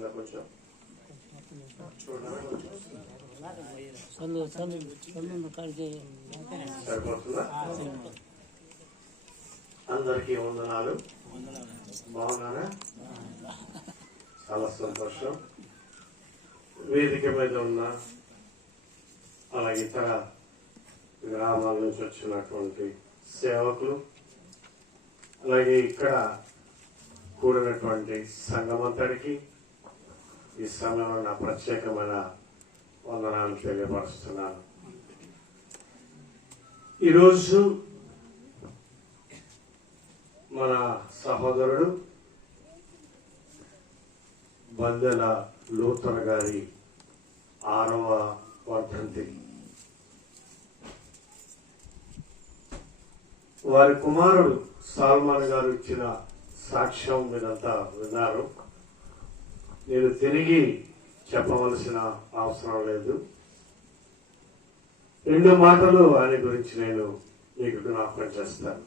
వస్తుందా కొంచెం సరిపోతుందా? అందరికీ వందనాలు. బాగున్నారా? చాలా సంతోషం. వేదిక మీద ఉన్న అలాగే ఇతర గ్రామాల నుంచి వచ్చినటువంటి సేవకులు, అలాగే ఇక్కడ కూడినటువంటి సంఘమంతటికి ఈ సమయంలో నా ప్రత్యేకమైన వందనాలు తెలియపరుస్తున్నాను. ఈరోజు మన సహోదరుడు బందెల లూథర్ గారి 6వ వర్ధంతి. వారి కుమారుడు సాల్మాన్ గారు ఇచ్చిన సాక్ష్యం మీరంతా విన్నారు. నేను తిరిగి చెప్పవలసిన అవసరం లేదు. 2 మాటలు ఆయన గురించి నేను మీకు జ్ఞాపకం చేస్తాను.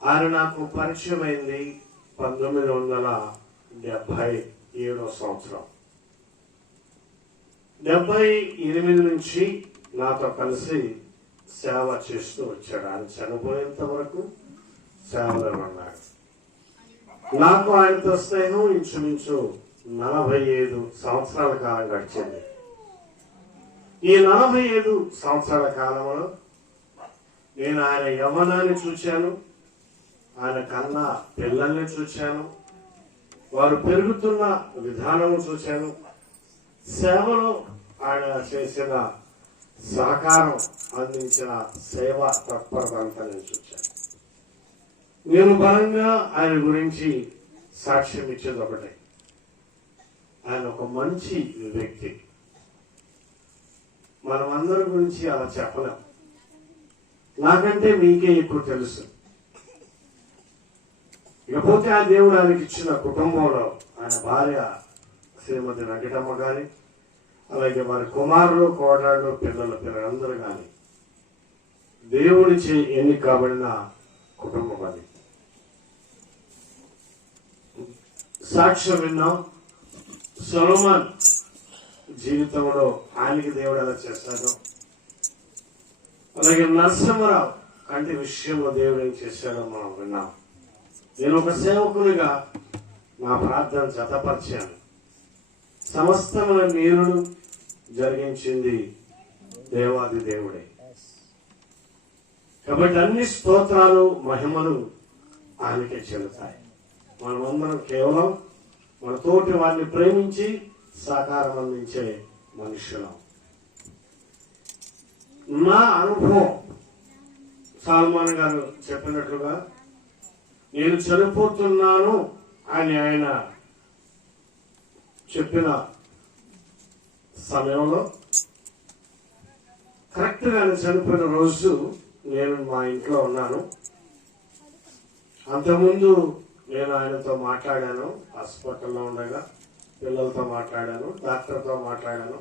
ఆయన నాకు పరిచయం అయింది 1977 సంవత్సరం. 78 నుంచి నాతో కలిసి సేవ చేస్తూ వచ్చాడు. ఆయన చనిపోయేంత వరకు సేవలో ఉన్నాడు. నాకు ఆయనతో స్నేహం ఇంచుమించు 45 సంవత్సరాల కాలం గడిచింది. ఈ 45 సంవత్సరాల కాలంలో నేను ఆయన యవ్వనాన్ని చూశాను, ఆయన కన్నా పిల్లల్ని చూశాను, వారు పెరుగుతున్న విధానము చూశాను, సేవలో ఆయన చేసిన సహకారం అందించిన సేవ తత్పరతంతా నేను చూశాను. నేను బలంగా ఆయన గురించి సాక్ష్యం ఇచ్చేది ఒకటే, ఆయన ఒక మంచి వ్యక్తి. మనం అందరి గురించి అలా చెప్పలేం. నాకంటే మీకే ఎక్కువ తెలుసు. ఇకపోతే ఆ దేవుడు ఆయనకి ఇచ్చిన కుటుంబంలో ఆయన భార్య శ్రీమతి వెంకటమ్మ గారి, అలాగే వారి కుమారులు, కోడాళ్ళు, పిల్లలందరూ కానీ దేవుడిచే ఎన్నిక కాబడిన కుటుంబం అది. సాక్ష్యం విన్నాం. సొలొమోన్ జీవితంలో ఆయనకి దేవుడు ఎలా చేశాడో, అలాగే నరసింహరావు కంటి విషయంలో దేవుడు ఏం చేశాడో మనం విన్నాం. నేను ఒక సేవకునిగా నా ప్రార్థన జతపరిచాను. సమస్తముల మీరును జరిగించింది దేవాది దేవుడే. కాబట్టి అన్ని స్తోత్రాలు, మహిమలు ఆయనకే చెల్లుతాయి. మనమందరం కేవలం మన తోటి వారిని ప్రేమించి సహకారం అందించే మనుషులం. నా అనుభవం సాల్మాన్ గారు చెప్పినట్లుగా నేను చనిపోతున్నాను అని ఆయన చెప్పిన సమయంలో కరెక్ట్ గా చనిపోయిన రోజు నేను మా ఇంట్లో ఉన్నాను. అంతకుముందు నేను ఆయనతో మాట్లాడాను, హాస్పిటల్లో ఉండగా పిల్లలతో మాట్లాడాను, డాక్టర్తో మాట్లాడాను.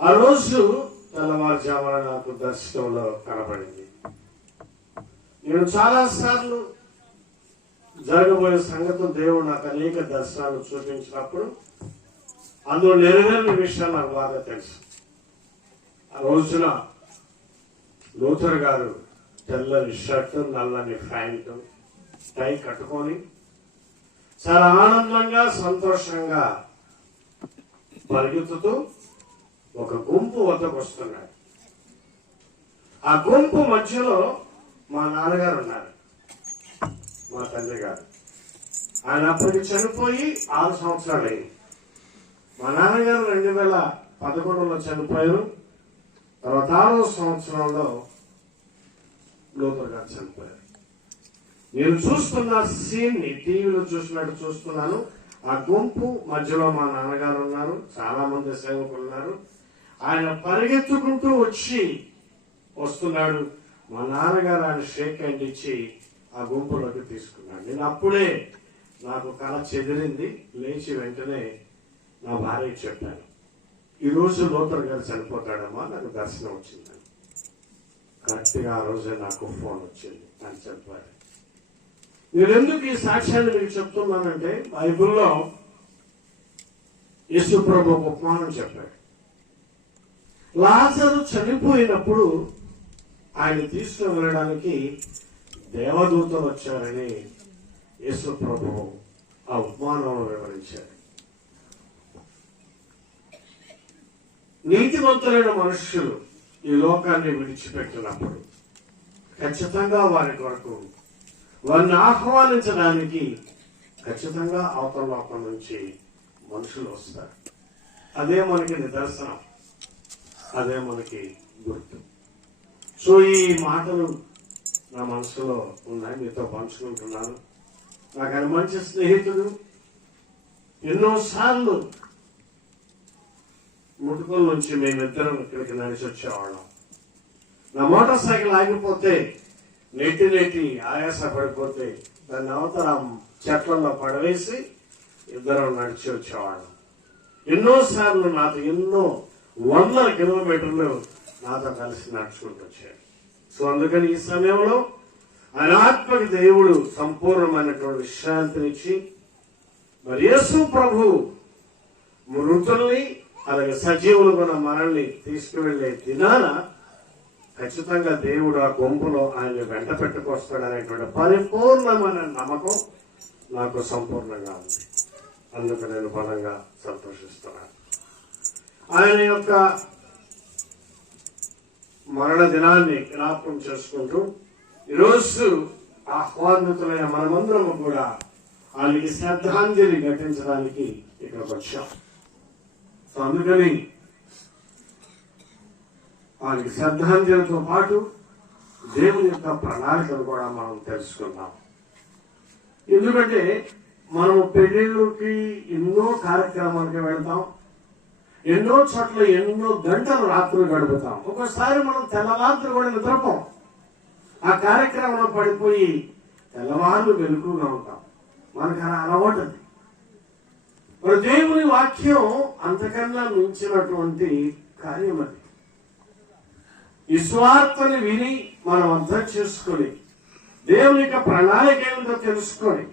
ఆ రోజు తెల్లవారుజామున నాకు దర్శనంలో కనబడింది. నేను చాలా సార్లు జరగబోయే సంగతులు దేవుడు నాకు అనేక దర్శనాలు చూపించినప్పుడు అందులో నెరవేరిన విషయాలు నాకు బాగా తెలుసు. ఆ రోజున లూథర్ గారు తెల్లని షర్టు, నల్లని ప్యాంటు, టై కట్టుకొని చాలా ఆనందంగా సంతోషంగా పరిగెత్తుతూ ఒక గుంపు వద్దకు వస్తున్నాడు. ఆ గుంపు మధ్యలో మా నాన్నగారు ఉన్నారు, మా తండ్రి గారు. ఆయన అప్పటికి చనిపోయి 6 సంవత్సరాలు అయింది. మా నాన్నగారు 2011లో చనిపోయారు. తర్వాత 6వ సంవత్సరంలో లూథర్ గారు చనిపోయారు. నేను చూస్తున్న సీన్ ని టీవీలో చూసినట్టు చూస్తున్నాను. ఆ గుంపు మధ్యలో మా నాన్నగారు ఉన్నారు, చాలా మంది సేవకులు ఉన్నారు. ఆయన పరిగెత్తుకుంటూ వస్తున్నాడు. మా నాన్నగారు ఆయన షేక్ హ్యాండ్ ఇచ్చి ఆ గుంపులోకి తీసుకున్నాడు. నేను అప్పుడే నాకు కళ చెదిరింది. లేచి వెంటనే నా భార్యకి చెప్పాను, ఈరోజు లూథర్ గారు చనిపోతాడమ్మా, నాకు దర్శనం వచ్చిందని. కరెక్ట్గా ఆ రోజే నాకు ఫోన్ వచ్చింది, ఆయన చనిపోయాడు. నేను ఎందుకు ఈ సాక్ష్యాన్ని మీకు చెప్తున్నానంటే, బైబిల్లో యేసు ప్రభు ఒక ఉపమానం చెప్పాడు. లాజరు చనిపోయినప్పుడు ఆయన తీసుకుని వెళ్ళడానికి దేవదూతలు వచ్చారని యేసు ప్రభు ఆ ఉపమానంలో వివరించారు. నీతివంతులైన మనుష్యులు ఈ లోకాన్ని విడిచిపెట్టినప్పుడు ఖచ్చితంగా వారి కొరకు వారిని ఆహ్వానించడానికి ఖచ్చితంగా అవతల లోకం నుంచి మనుషులు వస్తారు. అదే మనకి నిదర్శనం, అదే మనకి గుర్తు. సో ఈ మాటలు నా మనసులో ఉన్నాయి, మీతో పంచుకుంటున్నాను. నాకు ఆయన మంచి స్నేహితుడు. ఎన్నోసార్లు ముటుకుల నుంచి మేమిద్దరం ఇక్కడికి నడిచి వచ్చేవాళ్ళం. నా మోటార్ సైకిల్ ఆగిపోతే నెట్టి ఆయాస పడిపోతే దాన్ని అవతల చెట్లలో పడవేసి ఇద్దరం నడిచి వచ్చేవాళ్ళం. ఎన్నోసార్లు నాతో ఎన్నో 100 కిలోమీటర్లు నాతో కలిసి నడుచుకుంటూ వచ్చాడు. సో అందుకని ఈ సమయంలో ఆయన ఆత్మకి దేవుడు సంపూర్ణమైనటువంటి విశ్రాంతినిచ్చి, మరి యేసు ప్రభు మృతుల్ని అలాగే సజీవులు కూడా మనల్ని తీసుకువెళ్లే దినాన ఖచ్చితంగా దేవుడు ఆ గుంపులో ఆయన వెంట పెట్టుకొస్తాడనేటువంటి పరిపూర్ణమైన నమ్మకం నాకు సంపూర్ణంగా ఉంది. అందుకు నేను బలంగా సంతోషిస్తున్నాను. ఆయన యొక్క మరణ దినాన్ని జ్ఞాపకం చేసుకుంటూ ఈరోజు ఆహ్వానితులైన మనమందరము కూడా ఆయనకి శ్రద్ధాంజలి ఘటించడానికి ఇక్కడికి వచ్చాం. సో అందుకని ఆయనకి శ్రద్ధాంజలితో పాటు దేవుని యొక్క ప్రణాళికను కూడా మనం తెలుసుకున్నాం. ఎందుకంటే మనం పెళ్లిళ్ళకి ఎన్నో కార్యక్రమాలకి వెళ్తాం, ఎన్నో చోట్ల ఎన్నో గంటలు రాత్రులు గడుపుతాం. ఒక్కోసారి మనం తెల్లవారులు కూడా నిద్రపోం. ఆ కార్యక్రమంలో పడిపోయి తెల్లవారులు వెలుగుగా ఉంటాం. మనకు అలా అలవాటు. మరి దేవుని వాక్యం అంతకన్నా మించినటువంటి కార్యం అది. ఈ స్వార్థని విని మనం అర్థం చేసుకొని దేవుని యొక్క ప్రణాళిక ఏమిటో తెలుసుకొని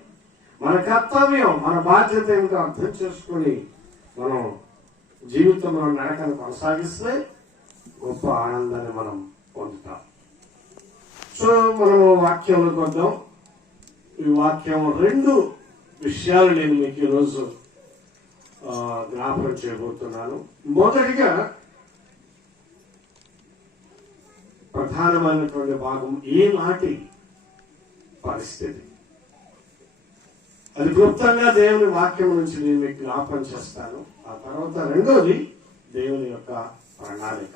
మన కర్తవ్యం మన బాధ్యత ఏమిటో అర్థం చేసుకొని మనం జీవితంలో నడకను కొనసాగిస్తే గొప్ప ఆనందాన్ని మనం పొందుతాం. సో మనము వాక్యంలోకి వద్దాం. ఈ వాక్యం 2 విషయాలు నేను మీకు ఈరోజు జ్ఞాపకం చేయబోతున్నాను. మొదటిగా ప్రధానమైనటువంటి భాగం ఈనాటి పరిస్థితి. అది క్లుప్తంగా దేవుని వాక్యం నుంచి నేను మీకు జ్ఞాపకం చేస్తాను. ఆ తర్వాత రెండోది దేవుని యొక్క ప్రణాళిక,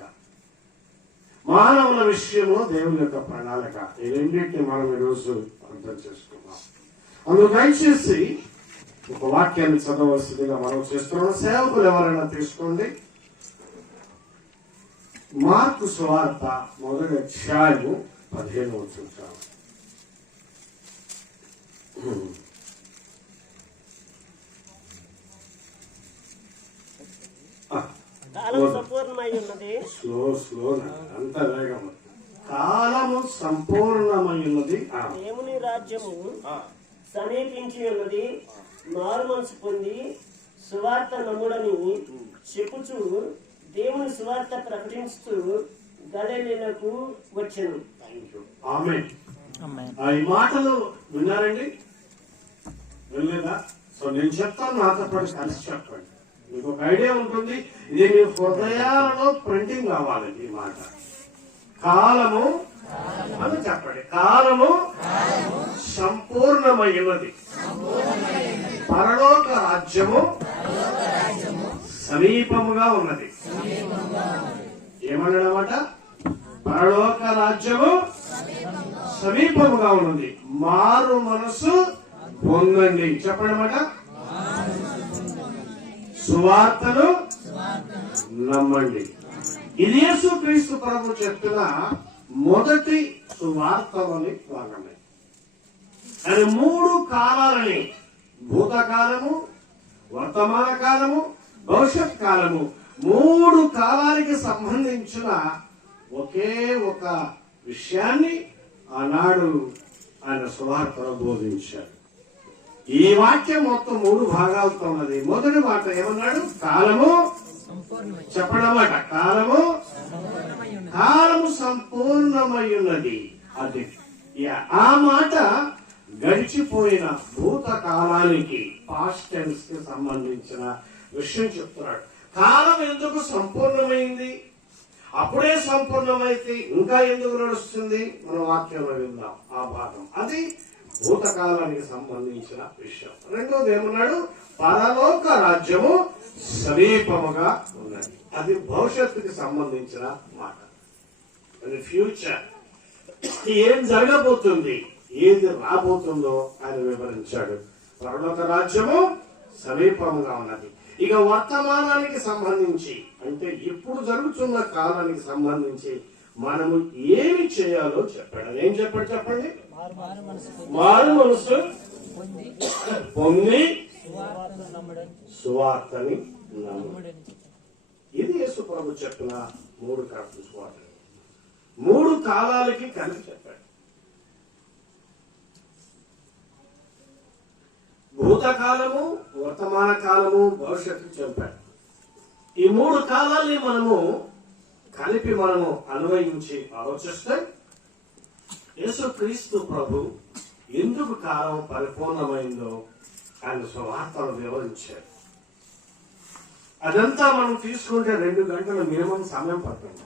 మానవుల విషయంలో దేవుని యొక్క ప్రణాళిక. ఈ రెండింటిని మనం ఈరోజు అర్థం చేసుకున్నాం. అందుకు దయచేసి ఒక వాక్యాన్ని చదవలసిందిగా మనం చేస్తున్నాం. సేవకులు ఎవరైనా తీసుకోండి. మార్కు సువార్త 1వ అధ్యాయము 15వ వచనం. కాలము సంపూర్ణమై ఉన్నది. స్లో అంత వేగం. కాలము సంపూర్ణమై ఉన్నది. దేవుని రాజ్యము సమీపించి ఉన్నది. మారు మనసు పొంది సువార్త నమ్ముడని చెప్పుచు దేవుని సువార్త ప్రకటిస్తూ గలిలయకు వచ్చెను. ఆమేన్. ఈ మాటలు విన్నారండి? వినలేదా? సో నేను చెప్తాను, నాతో పాటు కలిసి చెప్పండి. మీకు ఒక ఐడియా ఉంటుంది. ఇది మీ హృదయాలలో ప్రింటింగ్ కావాలి. ఈ మాట కాలము అని చెప్పండి. కాలము సంపూర్ణమైనది. పరలోక రాజ్యము సమీపముగా ఉన్నది. ఏమన్నాడన్నమాట? పరలోక రాజ్యము సమీపముగా ఉన్నది. మారు మనసు పొందండి. చెప్పండి అన్నమాట. సువార్తను నమ్మండి. ఇది యేసుక్రీస్తు ప్రభు చెప్తున్న మొదటి సువార్తలోని భాగమే. అది 3 కాలాలని, భూతకాలము, వర్తమాన కాలము, భవిష్యత్ కాలము, 3 కాలానికి సంబంధించిన ఒకే ఒక విషయాన్ని ఆనాడు ఆయన సువార్తను బోధించాడు. ఈ వాక్యం మొత్తం 3 భాగాలతో ఉన్నది. మొదటి మాట ఏమన్నాడు? కాలము చెప్పడమాట, కాలము సంపూర్ణమై ఉన్నది. అది ఆ మాట గడిచిపోయిన భూతకాలానికి పాస్ట్ టెన్స్ కి సంబంధించిన విషయం చెప్తున్నాడు. కాలం ఎందుకు సంపూర్ణమైంది? అప్పుడే సంపూర్ణమైతే ఇంకా ఎందుకు నడుస్తుంది? మన వాక్యంలో విందాం ఆ భాగం. అది భూతకాలానికి సంబంధించిన విషయం. రెండోది ఏమన్నాడు? పరలోక రాజ్యము సమీపముగా ఉన్నది. అది భవిష్యత్తుకి సంబంధించిన మాట. అది ఫ్యూచర్, ఏం జరగబోతుంది, ఏది రాబోతుందో ఆయన వివరించాడు. పరలోక రాజ్యము సమీపముగా ఉన్నది. ఇక వర్తమానానికి సంబంధించి, అంటే ఇప్పుడు జరుగుతున్న కాలానికి సంబంధించి మనము ఏమి చేయాలో చెప్పాడు. ఏం చెప్పాడు చెప్పండి? మారు మనసు పొంది సువార్తని నమ్ముడు. ఇది యేసు ప్రభు చెప్పిన 3 సువార్తలు. 3 కాలాలకి కలిసి చెప్పాడు. భూతకాలము, వర్తమాన కాలము, భవిష్యత్తు చెప్పాడు. ఈ 3 కాలాల్ని మనము కలిపి మనము అన్వయించి ఆలోచిస్తే యేసుక్రీస్తు ప్రభు ఎందుకు కాలం పరిపూర్ణమైందో ఆయన సువార్తను వివరించాడు. అదంతా మనం తీసుకుంటే 2 గంటల మినిమం సమయం పడుతుంది.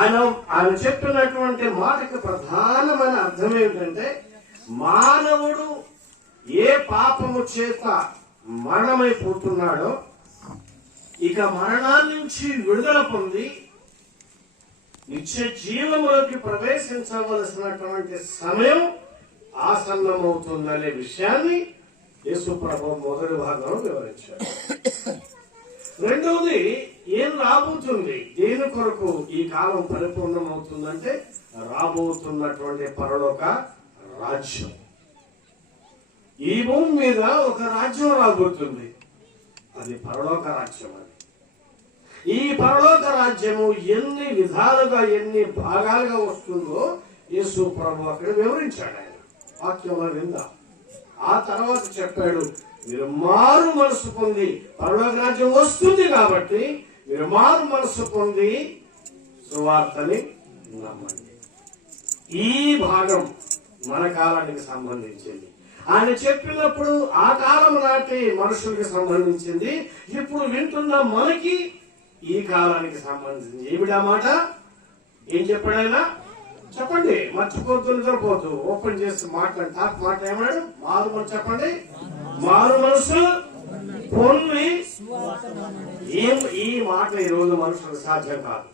ఆయన చెప్పినటువంటి మాటకి ప్రధానమైన అర్థం ఏమిటంటే, మానవుడు ఏ పాపము చేత మరణమైపోతున్నాడో ఇక మరణాన్ని నుంచి విడుదల పొంది నిత్య జీవంలోకి ప్రవేశించవలసినటువంటి సమయం ఆసన్నమవుతుందనే విషయాన్ని యేసు ప్రభు మొదటి భాగంలో వివరించాడు. రెండవది ఏం రాబోతుంది, దేని కొరకు ఈ కాలం పరిపూర్ణం అవుతుందంటే రాబోతున్నటువంటి పరలోక రాజ్యం. ఈ భూమి మీద ఒక రాజ్యం రాబోతుంది, అది పరలోక రాజ్యం. అది ఈ పరలోక రాజ్యము ఎన్ని విధాలుగా ఎన్ని భాగాలుగా వస్తుందో యేసు ప్రభు అక్కడ వివరించాడు. ఆయన వాక్యంలో విందాం. ఆ తర్వాత చెప్పాడు, మీరు మారు మనసు పొంది, పరలోక రాజ్యం వస్తుంది కాబట్టి మీరు మారు మనసు పొంది సువార్తని నమ్మండి. ఈ భాగం మన కాలానికి సంబంధించింది. ఆయన చెప్పినప్పుడు ఆ కాలం నాటి మనుషులకి సంబంధించింది. ఇప్పుడు వింటున్న మనకి ఈ కాలానికి సంబంధించింది. ఏమిటా మాట? ఏం చెప్పాడు ఆయన? చెప్పండి, మర్చిపోతూ నిద్రపోతూ ఓపెన్ చేసి మాట్లాడి మాట ఏమన్నాడు? మారు మనసు చెప్పండి. మారు మనసు పొంది. ఈ మాట ఈ రోజు మనుషులకు సాధ్యం కాదు.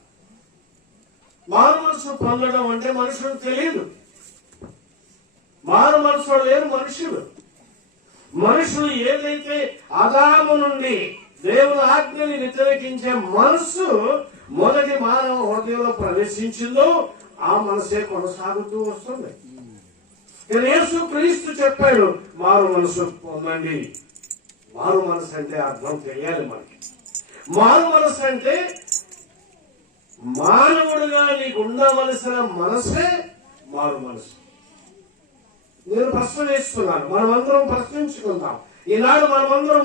మారు మనసు పొందడం అంటే మనుషులకు తెలియదు. మారు మనసు లేరు మనుషులు. మనుషులు ఏదైతే ఆదాము నుండి దేవుని ఆజ్ఞని వ్యతిరేకించే మనసు మొదటి మానవ హృదయంలో ప్రవేశించిందో ఆ మనసే కొనసాగుతూ వస్తుంది. యేసుక్రీస్తు చెప్పాడు, మారు మనసు పొందండి. మారు మనసు అంటే అర్థం తెలియాలి మనకి. మారు మనసు అంటే మానవుడుగా నీకు ఉండవలసిన మనసే మారు మనసు. నేను ప్రశ్న వేస్తున్నాను, మనమందరం ప్రశ్నించుకుందాం. ఈనాడు మనమందరం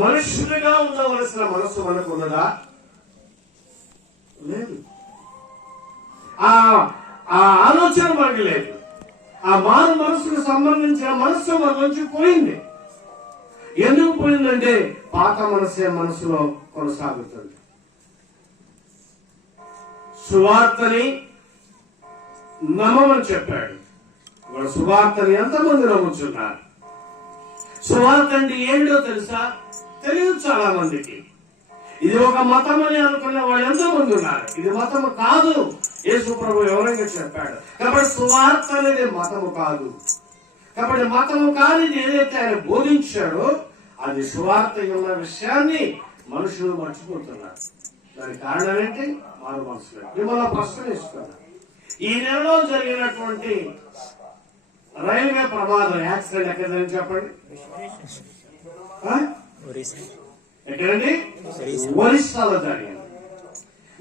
మనుషులుగా ఉండవలసిన మనసు మనకు ఉన్నదా? లేదు. ఆ ఆలోచన మనకి లేదు. ఆ మారు మనసుకు సంబంధించిన మనస్సు మన నుంచి పోయింది. ఎందుకు పోయిందంటే పాత మనసే మనసులో కొనసాగుతుంది. సువార్తని నమ్మమని చెప్పాడు. వాళ్ళ సువార్తని ఎంతమంది నమ్ముతున్నారు? సువార్త అంటే ఏంటో తెలుసా? తెలియదు చాలా మందికి. ఇది ఒక మతం అని అనుకునే వాళ్ళు ఎంతో మంది ఉన్నారు. ఇది మతము కాదు, యేసు ప్రభు వివరంగా చెప్పాడు. కాబట్టి సువార్త అనేది మతము కాదు. కాబట్టి మతము కానిది ఏదైతే ఆయన బోధించాడో అది సువార్త ఉన్న విషయాన్ని మనుషులు మర్చిపోతున్నారు. దానికి కారణం ఏంటి? మారు మనసు. మిమ్మల్ని ప్రశ్న ఇస్తున్నారు. ఈ నెలలో జరిగినటువంటి రైల్వే ప్రమాదం, యాక్సిడెంట్ ఎక్కడని చెప్పండి? ఎక్కడండి? ఒరిస్సాలో జరిగింది.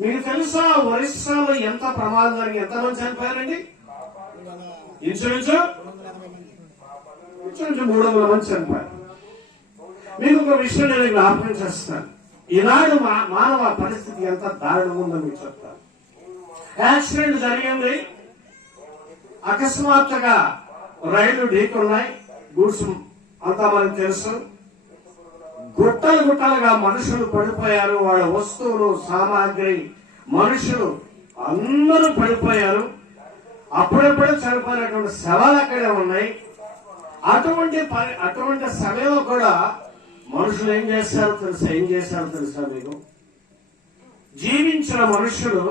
మీకు తెలుసా ఒరిస్సాలో ఎంత ప్రమాదం జరిగి ఎంతమంది చనిపోయారండి? ఇన్సూరెన్స్ 300 మంది చనిపోయారు. మీకు ఒక విషయం నేను జ్ఞాపకం చేస్తాను. ఈనాడు మానవ పరిస్థితి ఎంత దారుణంగా ఉందో మీకు చెప్తాను. యాక్సిడెంట్ జరిగింది, అకస్మాత్తుగా రైళ్లు ఢీకొన్నాయి, గూడ్స్ అంతా మనకు తెలుసు. గుట్టలు గుట్టలుగా మనుషులు పడిపోయారు, వాళ్ళ వస్తువులు, సామాగ్రి, మనుషులు అందరూ పడిపోయారు. అప్పుడప్పుడే చనిపోయినటువంటి శవాలు అక్కడే ఉన్నాయి. అటువంటి సమయంలో కూడా మనుషులు ఏం చేశారో తెలుసా మీకు? జీవించిన మనుషులు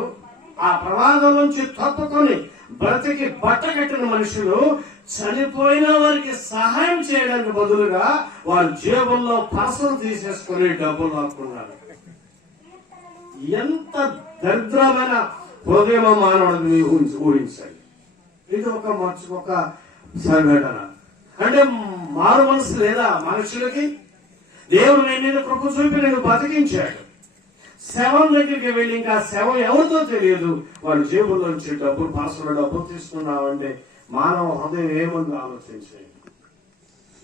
ఆ ప్రమాదం నుంచి తప్పుకొని బ్రతికి బట్ట కట్టిన మనుషులు చనిపోయిన వారికి సహాయం చేయడానికి బదులుగా వారి జేబుల్లో పర్సలు తీసేసుకుని డబ్బులు లాక్కున్నారు. ఎంత దరిద్రమైన హృదయం మానవుడిని ఊహించండి. ఇది ఒక సంఘటన. అంటే మారు మనసు లేదా మనుషులకి? దేవుడు నీ మీద కృప చూపి నేను బతికించాడు. శవం దగ్గరికి వెళ్ళి ఇంకా శవం ఎవరితో తెలియదు, వాళ్ళ జేబుల్లోంచి డబ్బులు, పర్సులో డబ్బులు తీసుకున్నావంటే మానవ హృదయం ఏముంది ఆలోచించేది.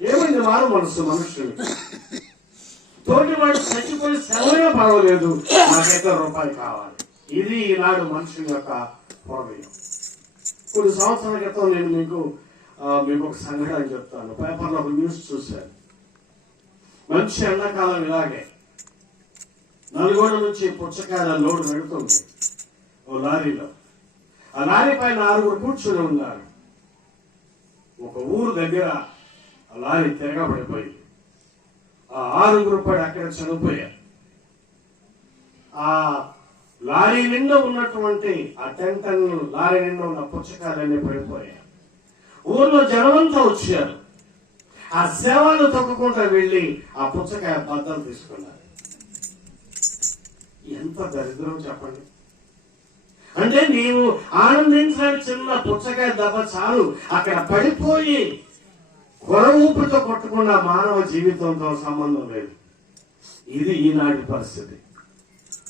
ఏమైంది మారు మనసు మనుషులకి? తోటి వాడు చచ్చిపోయి శవమే పర్వాలేదు, నాకైతే రూపాయి కావాలి. ఇది ఈనాడు మనుషుల యొక్క హృదయం. కొన్ని సంవత్సరాల క్రితం నేను మీకు ఒక సంఘటన చెప్తాను. పేపర్లో ఒక న్యూస్ చూశాను. మంచి ఎండాకాలం ఇలాగే నల్గొండ నుంచి పుచ్చకాయల లోడు వెళుతుంది ఓ లారీలో. ఆ లారీ పైన 6 కూర్చుని ఉన్నారు. ఒక ఊరు దగ్గర ఆ లారీ తిరగబడిపోయింది. ఆ 6 పడి అక్కడ చనిపోయారు. ఆ లారీ నిండా ఉన్నటువంటి ఆ లారీ నిండా ఉన్న పుచ్చకాయలన్నీ పడిపోయాయి. ఊర్లో జనమంతా వచ్చారు. ఆ సేవలు తొక్కుకుంటూ వెళ్ళి ఆ పుచ్చకాయ బద్దలు తీసుకున్నారు. ఎంత దరిద్రం చెప్పండి. అంటే నీవు ఆనందించడానికి చిన్న పుచ్చకాయ దెబ్బ చాలు, అక్కడ పడిపోయి కొర ఊపిరితో కొట్టకుండా మానవ జీవితంతో సంబంధం లేదు. ఇది ఈనాటి పరిస్థితి.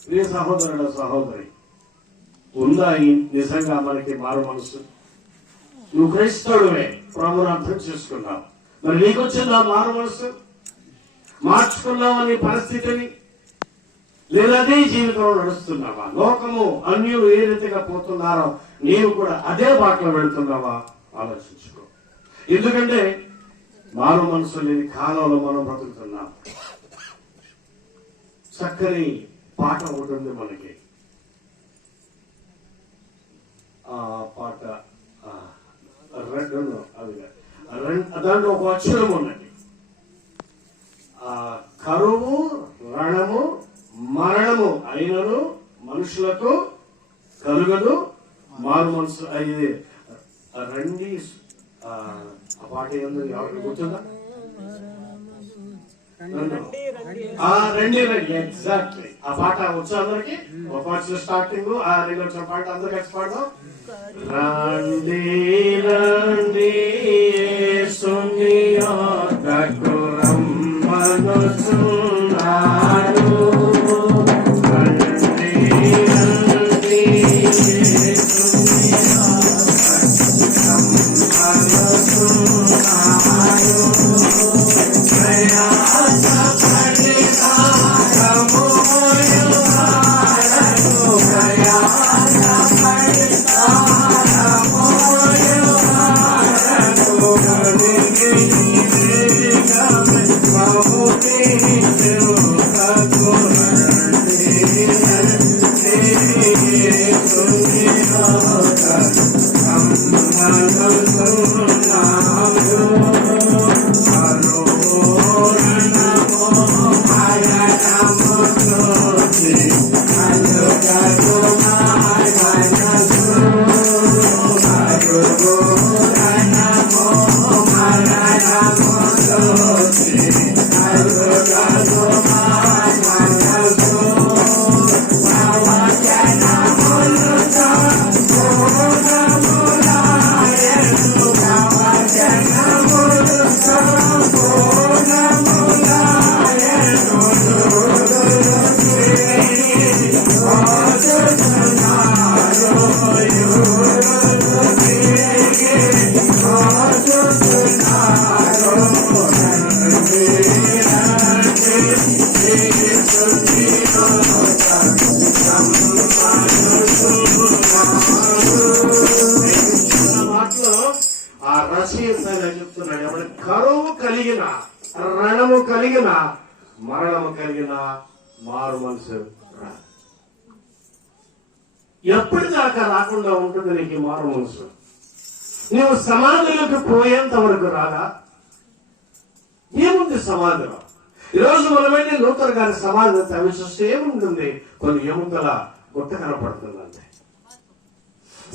ప్రియ సహోదరుడు, సహోదరి, ఉందా నిజంగా మనకి మారు మనసు? నువ్వు క్రైస్తవుడివే, ప్రభువుని అర్థం చేసుకున్నావు. మరి నీకు వచ్చిందా మారు మనసు? మార్చుకున్నావా నీ పరిస్థితిని? లేదా అదే జీవితంలో నడుస్తున్నావా? లోకము అన్యులు ఏ రీతిగా పోతున్నారో నీవు కూడా అదే బాటలో వెళుతున్నావా? ఆలోచించుకో. ఎందుకంటే మారు మనసు లేని కాలంలో మనం బ్రతుకుతున్నాం. చక్కని పాట ఉంటుంది మనకి. ఆ పాట దాంట్లో ఒక అక్షరం ఉన్నది. కరువు, రణము, మరణము అయినను మనుషులకు కలుగదు మారు మనసు. అయ్యి రండి. ఆ పాట ఏందో ఎవరికి గుర్తుందా? రండి రండి, ఎగ్జాక్ట్లీ. ఆ పాట వచ్చు అందరికి. ఒక వచ్చిన స్టార్టింగ్, ఆ 2 వచ్చిన పాట అందరు కలిసి పాడదాం. రండి రండి యేసుని యొద్దకు రమ్మనుచున్నాడు. రండి రండి యేసుని యొద్దకు రమ్మనుచున్నాడు. రచయిత ఆయన చెప్తున్నాడు, ఎవరి కరువు కలిగిన, రణము కలిగిన, మరణము కలిగిన మారు మనసు రాదు. ఎప్పటిదాకా రాకుండా ఉంటుంది నీకు మారు మనసు? నువ్వు సమాధిలోకి పోయేంత వరకు రాదా? ఏముంది సమాధిలో? ఈరోజు మనం వెళ్ళి లూథర్ గారి సమాధి తవ్విస్తే ఏముంటుంది? కొన్ని ఎముకల గుట్ట కనపడుతుందంటే.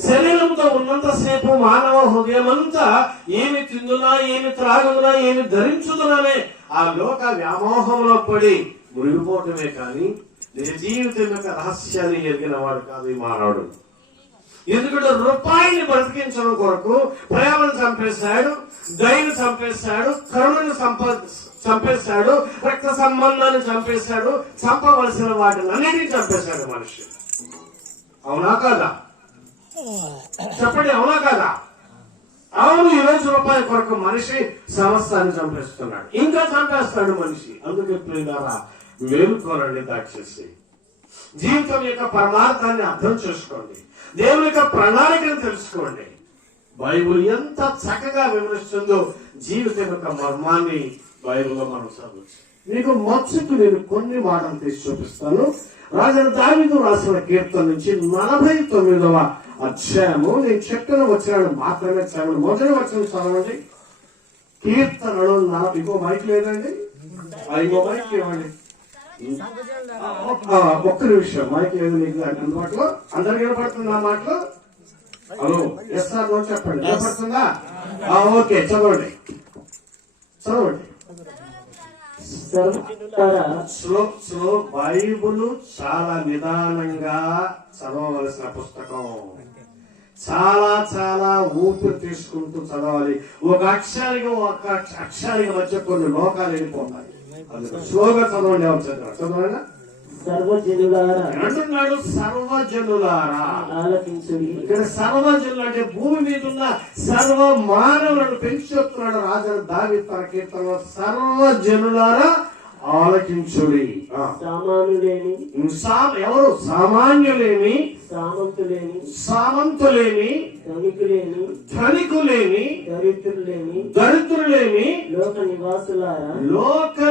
శరీరంతో ఉన్నంతసేపు మానవ హృదయం అంతా ఏమి తిందునా, ఏమి త్రాగుదునా, ఏమి ధరించుదుననే ఆ లోక వ్యామోహంలో పడి మునిగిపోవటమే కానీ నిజ జీవితం యొక్క రహస్యాన్ని ఎరిగిన వాడు కాదు ఈ మానవుడు. ఎందుకంటే రూపాయిని బ్రతికించడం కొరకు ప్రేమను చంపేశాడు, దయను చంపేశాడు, కరుణను చంపేశాడు, రక్త సంబంధాన్ని చంపేశాడు, చంపవలసిన వాటిని అన్నిటిని చంపేశాడు మనిషి. అవునా కాదా? చెప్పండి, అవునా కాదా? అవును. ఈరోజు రూపాయి కొరకు మనిషి సమస్తాన్ని చంపేస్తున్నాడు, ఇంకా చంపేస్తాడు మనిషి. అందుకే ప్రియులారా, మేలుకోనండి, దయచేసి జీవితం యొక్క పరమార్థాన్ని అర్థం చేసుకోండి, దేవుని యొక్క ప్రణాళికను తెలుసుకోండి. బైబుల్ ఎంత చక్కగా వివరిస్తుందో జీవితం యొక్క మర్మాన్ని బైబుల్లో మనం చదవచ్చు. మీకు మత్స్సుకు నేను కొన్ని మాటలు తీసి చూపిస్తాను. రాజు దావీదు రాసిన కీర్తన నుంచి 49వ అధ్యాయము. నేను చెప్పిన వచ్చినాడు మాత్రమే చదవండి. మొదటి వచ్చిన చదవండి. కీర్తనలు ఇంకో మైక్ లేదండి, ఇంకో మైక్ ఇవ్వండి. ఒక్క నిమిషం, మైక్ లేదు మీకు అందుబాటులో? అందరికి వినపడుతుందా మాటలు? హలో, ఎస్ సార్, నో చెప్పండి. వినపడుతుందా? ఓకే, చదవండి చదవండి. స్లో బైబుల్ చాలా నిదానంగా చదవవలసిన పుస్తకం. చాలా చాలా ఊపిరి తీసుకుంటూ చదవాలి. ఒక అక్షరానికి మధ్య కొన్ని లోకాలు వెళ్ళిపోతాయి. స్లోగా చదవండి. ఎవరు చదవాలి? చదవండి. సర్వజనులారా అంటున్నాడు, సర్వజనులారా ఆలకించుడి. ఇక్కడ సర్వజనులు అంటే భూమి మీద ఉన్న సర్వ మానవులను పెంచి చెప్తున్నాడు రాజు దావీదు తన కీర్తనలో. సర్వజనులారా ఆలకించుడి. సామాన్యులేని, ఎవరు? సామాన్యులేని, సామంతులేని, సామంతులేని, ధనికులేని, ధనికులేని, దరిద్రులేని, లోక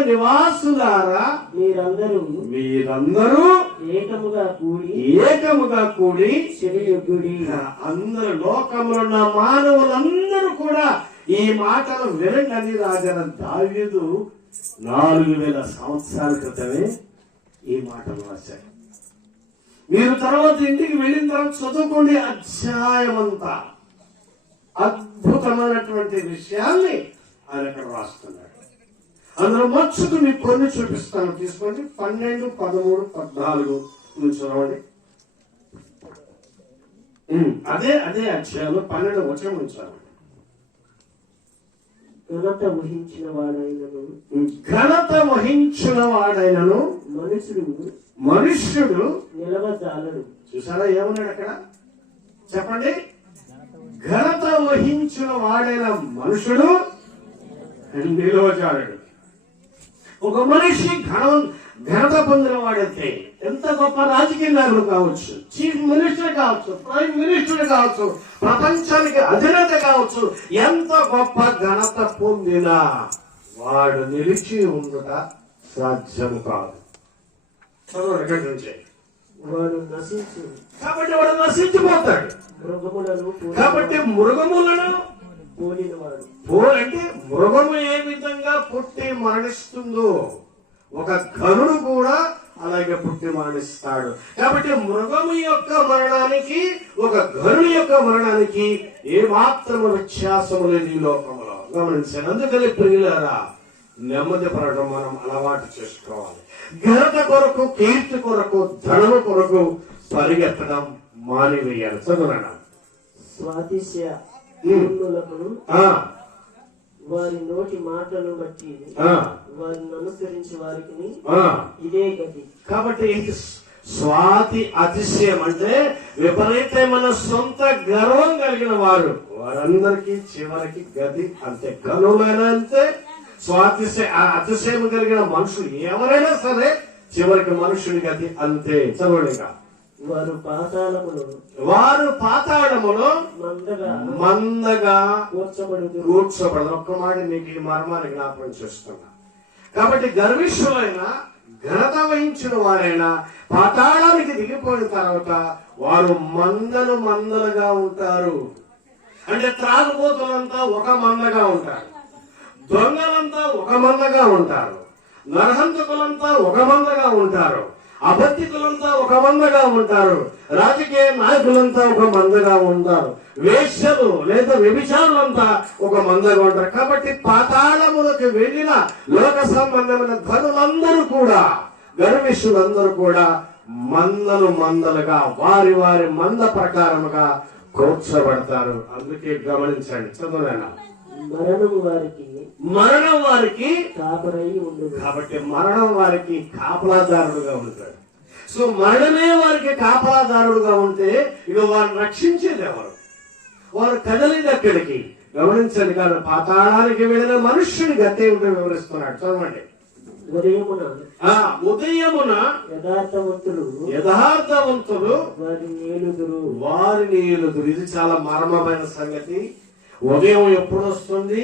నివాసులారా మీరందరూ ఏకముగా కూడి చెడియొగ్గుడి. అందరూ లోకంలో ఉన్న మానవులందరూ కూడా ఈ మాటలు వినండి అని రాజు దావీదు 4000 సంవత్సరాల క్రితమే ఈ మాటలు రాశారు. మీరు తర్వాత ఇంటికి వెళ్ళిన తర్వాత చదువుకోండి. అధ్యాయమంతా అద్భుతమైనటువంటి విషయాల్ని ఆయన అక్కడ రాస్తున్నాడు. అందులో మచ్చుకు మీకు కొన్ని చూపిస్తాను, తీసుకోండి. 12, 13, 14 నుంచి చదవండి. అదే అధ్యాయంలో 12వ వచనం నుంచి చదవండి. ఘనత వహించిన వాడైనను మనుష్యుడు నిలవజాలడు. చూసారా ఏమన్నాడు అక్కడ? చెప్పండి. ఘనత వహించిన వాడైన మనుషుడు నిలవజాలడు. ఒక మనిషి ఘనత పొందిన వాడైతే ఎంత గొప్ప రాజకీయ నాయకుడు కావచ్చు, చీఫ్ మినిస్టర్ కావచ్చు, ప్రైమ్ మినిస్టర్ కావచ్చు, ప్రపంచానికి అధినేత కావచ్చు, ఎంత గొప్ప ఘనత పొందినా వాడు నిలిచి ఉండుట సాధ్యం కాదు. వాడు నశించు. కాబట్టి వాడు నశించిపోతాడు. కాబట్టి మృగములను పోలంటే మృగము ఏ విధంగా పుట్టి మరణిస్తుందో ఒక ఘనుడు కూడా అలాగే పుట్టి మరణిస్తాడు. కాబట్టి మృగము యొక్క మరణానికి ఒక ఘనుడి యొక్క మరణానికి ఏ మాత్రము వ్యత్యాసము లేదు ఈ లోకంలో. గమనించాను. అందుకని ప్రియులారా, నెమ్మది పడడం మనం అలవాటు చేసుకోవాలి. ఘనత కొరకు, కీర్తి కొరకు, ధనము కొరకు పరిగెత్తడం మానివేయాలి. చదువునా వారి నోటి మాటలను బట్టి వారిని అనుసరించి వారికి ఇదే గతి. కాబట్టి స్వాతి అతిశయం అంటే విపరీతమైన సొంత గర్వం కలిగిన వారు, వారందరికీ చివరికి గతి అంతే. గనులైనా అంతే, అతిశయం కలిగిన మనుషులు ఎవరైనా సరే చివరికి మనుషుని గతి అంతే. చదవండిగా వారు పాతాళములో మందగా కూర్చబడుదురు. కూర్చోబడదు. ఒక్క మాట మీకు ఈ మర్మాన్ని జ్ఞాపకం చేస్తున్నా. కాబట్టి గర్విష్ఠులైన, ఘనత వహించిన వారైనా పాతాళానికి దిగిపోయిన తర్వాత వారు మందలుగా ఉంటారు. అంటే త్రాగుబోతులంతా ఒక మందగా ఉంటారు, దొంగలంతా ఒక మందగా ఉంటారు, నరహంతకులంతా ఒక మందగా ఉంటారు, అబద్ధికులంతా ఒక మందగా ఉంటారు, రాజకీయ నాయకులంతా ఒక మందగా ఉంటారు, వేశ్యలు లేదా వ్యభిచారులంతా ఒక మందగా ఉంటారు. కాబట్టి పాతాళములకు వెళ్ళిన లోక సంబంధమైన ధనులందరూ కూడా, గర్విష్ఠులందరూ కూడా మందలుగా వారి వారి మంద ప్రకారముగా కూర్చోబడతారు. అందుకే గమనించండి, చదువునా. మరణం వారికి కాపరై ఉండును. కాబట్టి మరణం వారికి కాపలాదారుడుగా ఉంటాడు. సో మరణమే వారికి కాపలాదారుడుగా ఉంటే ఇక వారిని రక్షించేది ఎవరు? వారు కదలిది ఎక్కడికి? గమనించండి. కానీ పాతాళానికి వెళ్ళిన మనుష్యుని గతే ఉంటే వివరిస్తున్నాడు. చదవండి. ఉదయమున యథార్థవంతులు వారిని ఏలుదురు. ఇది చాలా మర్మమైన సంగతి. ఉదయం ఎప్పుడు వస్తుంది,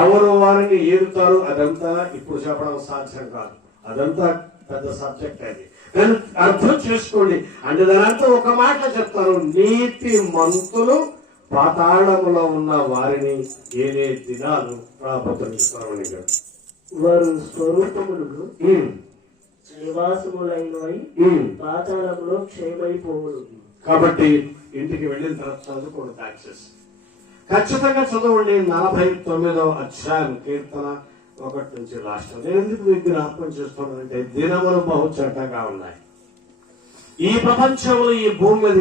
ఎవరు వారిని ఏలుతారు, అదంతా ఇప్పుడు చెప్పడం సాధ్యం కాదు. అదంతా పెద్ద సబ్జెక్ట్ అది. కానీ అర్థం చేసుకోండి. అంటే దానంతా ఒక మాట చెప్తారు, నీతి మంతులు పాతాళములో ఉన్న వారిని ఏలే దినాలు రాబోతున్నాయి. వారు స్వరూపములు నివాసములైనవై పాతాళములో క్షయమైపోవును. కాబట్టి ఇంటికి వెళ్ళిన తర్వాత చదువుకోండి. యాక్సెస్ ఖచ్చితంగా చదవండి. 49వ అధ్యాయం కీర్తన 1 నుంచి లాస్ట్. నేను ఎందుకు మీకు జ్ఞాపకం చేస్తున్నానంటే దినములు బహు చెడ్డగా ఉన్నాయి. ఈ ప్రపంచంలో ఈ భూమి మీద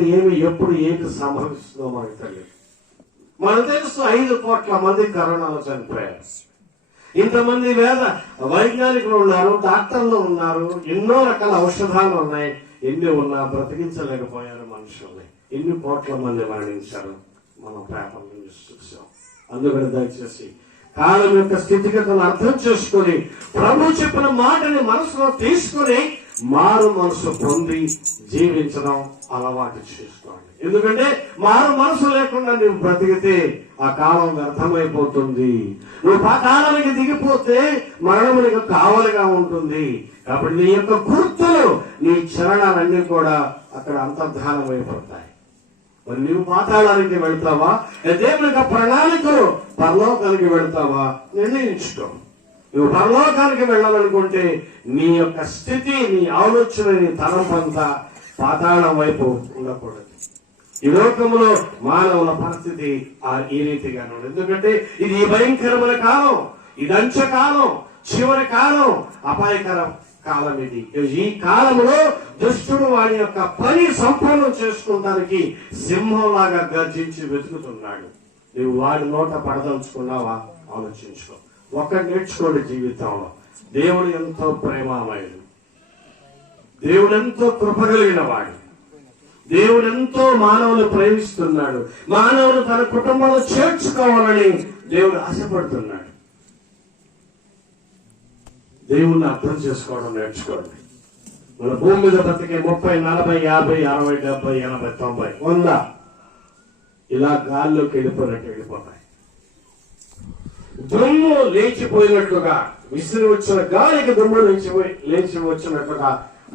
ఎప్పుడు ఏమి సంభవిస్తుందో మనకు తెలియదు. మనకు తెలుసు 5 కోట్ల మంది కరోనాలో చనిపోయారు. ఇంతమంది వైజ్ఞానికులు ఉన్నారు, డాక్టర్లు ఉన్నారు, ఎన్నో రకాల ఔషధాలు ఉన్నాయి. ఎన్ని ఉన్నా బ్రతికించలేకపోయారు మనుషుల్ని. ఎన్ని కోట్ల మంది మరణించారు మనం పేపర్లు చూసాం. అందుకని దయచేసి కాలం యొక్క స్థితిగతులను అర్థం చేసుకుని ప్రభు చెప్పిన మాటని మనసులో తీసుకుని మారు మనసు పొంది జీవించడం అలవాటు చేసుకోండి. ఎందుకంటే మారు మనసు లేకుండా నువ్వు బ్రతికితే ఆ కాలం వ్యర్థమైపోతుంది. నువ్వు పాతాళానికి దిగిపోతే మరణం నీకు కావలిగా ఉంటుంది. కాబట్టి నీ యొక్క గుర్తులు, నీ చరణాలన్నీ కూడా అక్కడ అంతర్ధానం అయిపోతాయి. మరి నువ్వు పాతాళానికి వెళ్తావా, దేవుని యొక్క ప్రణాళికలు పరలోకానికి వెళ్తావా నిర్ణయించుకో. నువ్వు పరలోకానికి వెళ్ళాలనుకుంటే నీ యొక్క స్థితి, నీ ఆలోచన, నీ తలంపంతా పాతాళం వైపు ఉండకూడదు. ఈ లోకంలో మానవుల పరిస్థితి ఈ రీతిగానే ఉంది. ఎందుకంటే ఇది భయంకరమైన కాలం, ఇది అంత్యకాలం, చివరి కాలం, అపాయకర కాలం ఇది. ఈ కాలంలో దుష్టుడు వాడి యొక్క పని సంపూర్ణం చేసుకోవడానికి సింహంలాగా గర్జించి వెతుకుతున్నాడు. నువ్వు వాడి నోట పడదలుచుకున్నావా ఆలోచించుకో. ఒక్కటి నేర్చుకోండి జీవితంలో, దేవుడు ఎంతో ప్రేమమయుడు, దేవుడు ఎంతో కృపగలిగిన వాడు, దేవుడు ఎంతో మానవులు ప్రేమిస్తున్నాడు, మానవులు తన కుటుంబంలో చేర్చుకోవాలని దేవుడు ఆశపడుతున్నాడు. దేవుణ్ణి అర్థం చేసుకోవడం నేర్చుకోండి. మన భూమి మీద బ్రతికే 30, 40, 50, 60, 70, 80, 90, 100 ఇలా గాల్లోకి వెళ్ళిపోయినట్టు వెళ్ళిపోతాయి. దుమ్ము లేచిపోయినట్లుగా, విసిరి వచ్చిన గాలికి దుమ్ము లేచి వచ్చినట్లుగా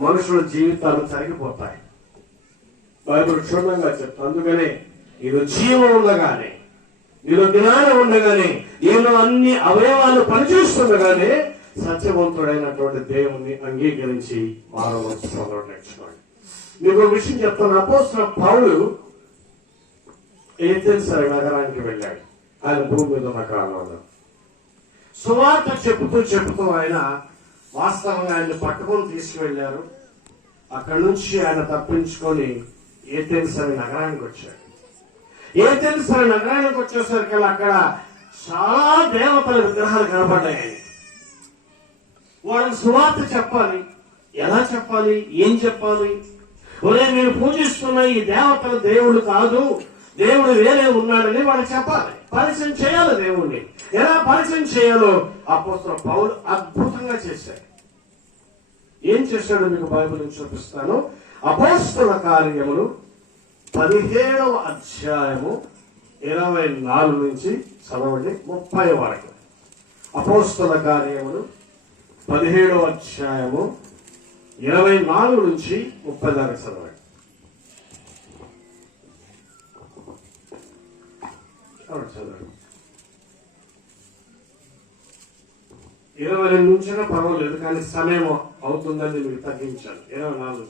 మనుషుల జీవితాలు తరిగిపోతాయి. బైబిల్ క్షుణ్ణంగా చెప్తా. అందుకనే నీలో జీవం ఉండగానే, నీలో జ్ఞానం ఉండగానే, నీలో అన్ని అవయవాలు పనిచేస్తుండగానే సత్యవంతుడైనటువంటి దేవుణ్ణి అంగీకరించి మానవచ్చు నేర్చుకోండి. మీకు విషయం చెప్తాను. అపోస్తలుడైన పౌలు ఏథెన్స్ నగరానికి వెళ్ళాడు. ఆయన భూమి మీద ఉన్న కాలంలో సువార్త చెబుతూ ఆయన వాస్తవంగా ఆయన పట్టుకొని తీసుకువెళ్లారు. అక్కడి నుంచి ఆయన తప్పించుకొని ఏథెన్స్ నగరానికి వచ్చాడు. ఏథెన్స్ నగరానికి వచ్చేసరికి అక్కడ చాలా దేవతల విగ్రహాలు కనపడ్డాయి. వాళ్ళకి సువార్త చెప్పాలి. ఎలా చెప్పాలి, ఏం చెప్పాలి? ఒరే, మీరు పూజిస్తున్న ఈ దేవతలు దేవుడు కాదు, దేవుడు వేరే ఉన్నాడని వాళ్ళకి చెప్పాలి. పరిచయం చేయాలి దేవుణ్ణి. ఎలా పరిచయం చేయాలో అపోస్తలుడైన పౌలు అద్భుతంగా చేశాడు. ఏం చేశాడో మీకు బైబిల్ నుంచి చూపిస్తాను. అపోస్తల కార్యములు 17వ అధ్యాయము 24 నుంచి చదవండి 30 వరకు. అపోస్తల కార్యములు 17వ అధ్యాయము 24 నుంచి 30 దాకా చదవండి. చదవండి. 22 నుంచినా పర్వాలేదు, కానీ సమయం అవుతుందని మీకు తగ్గించాను. 24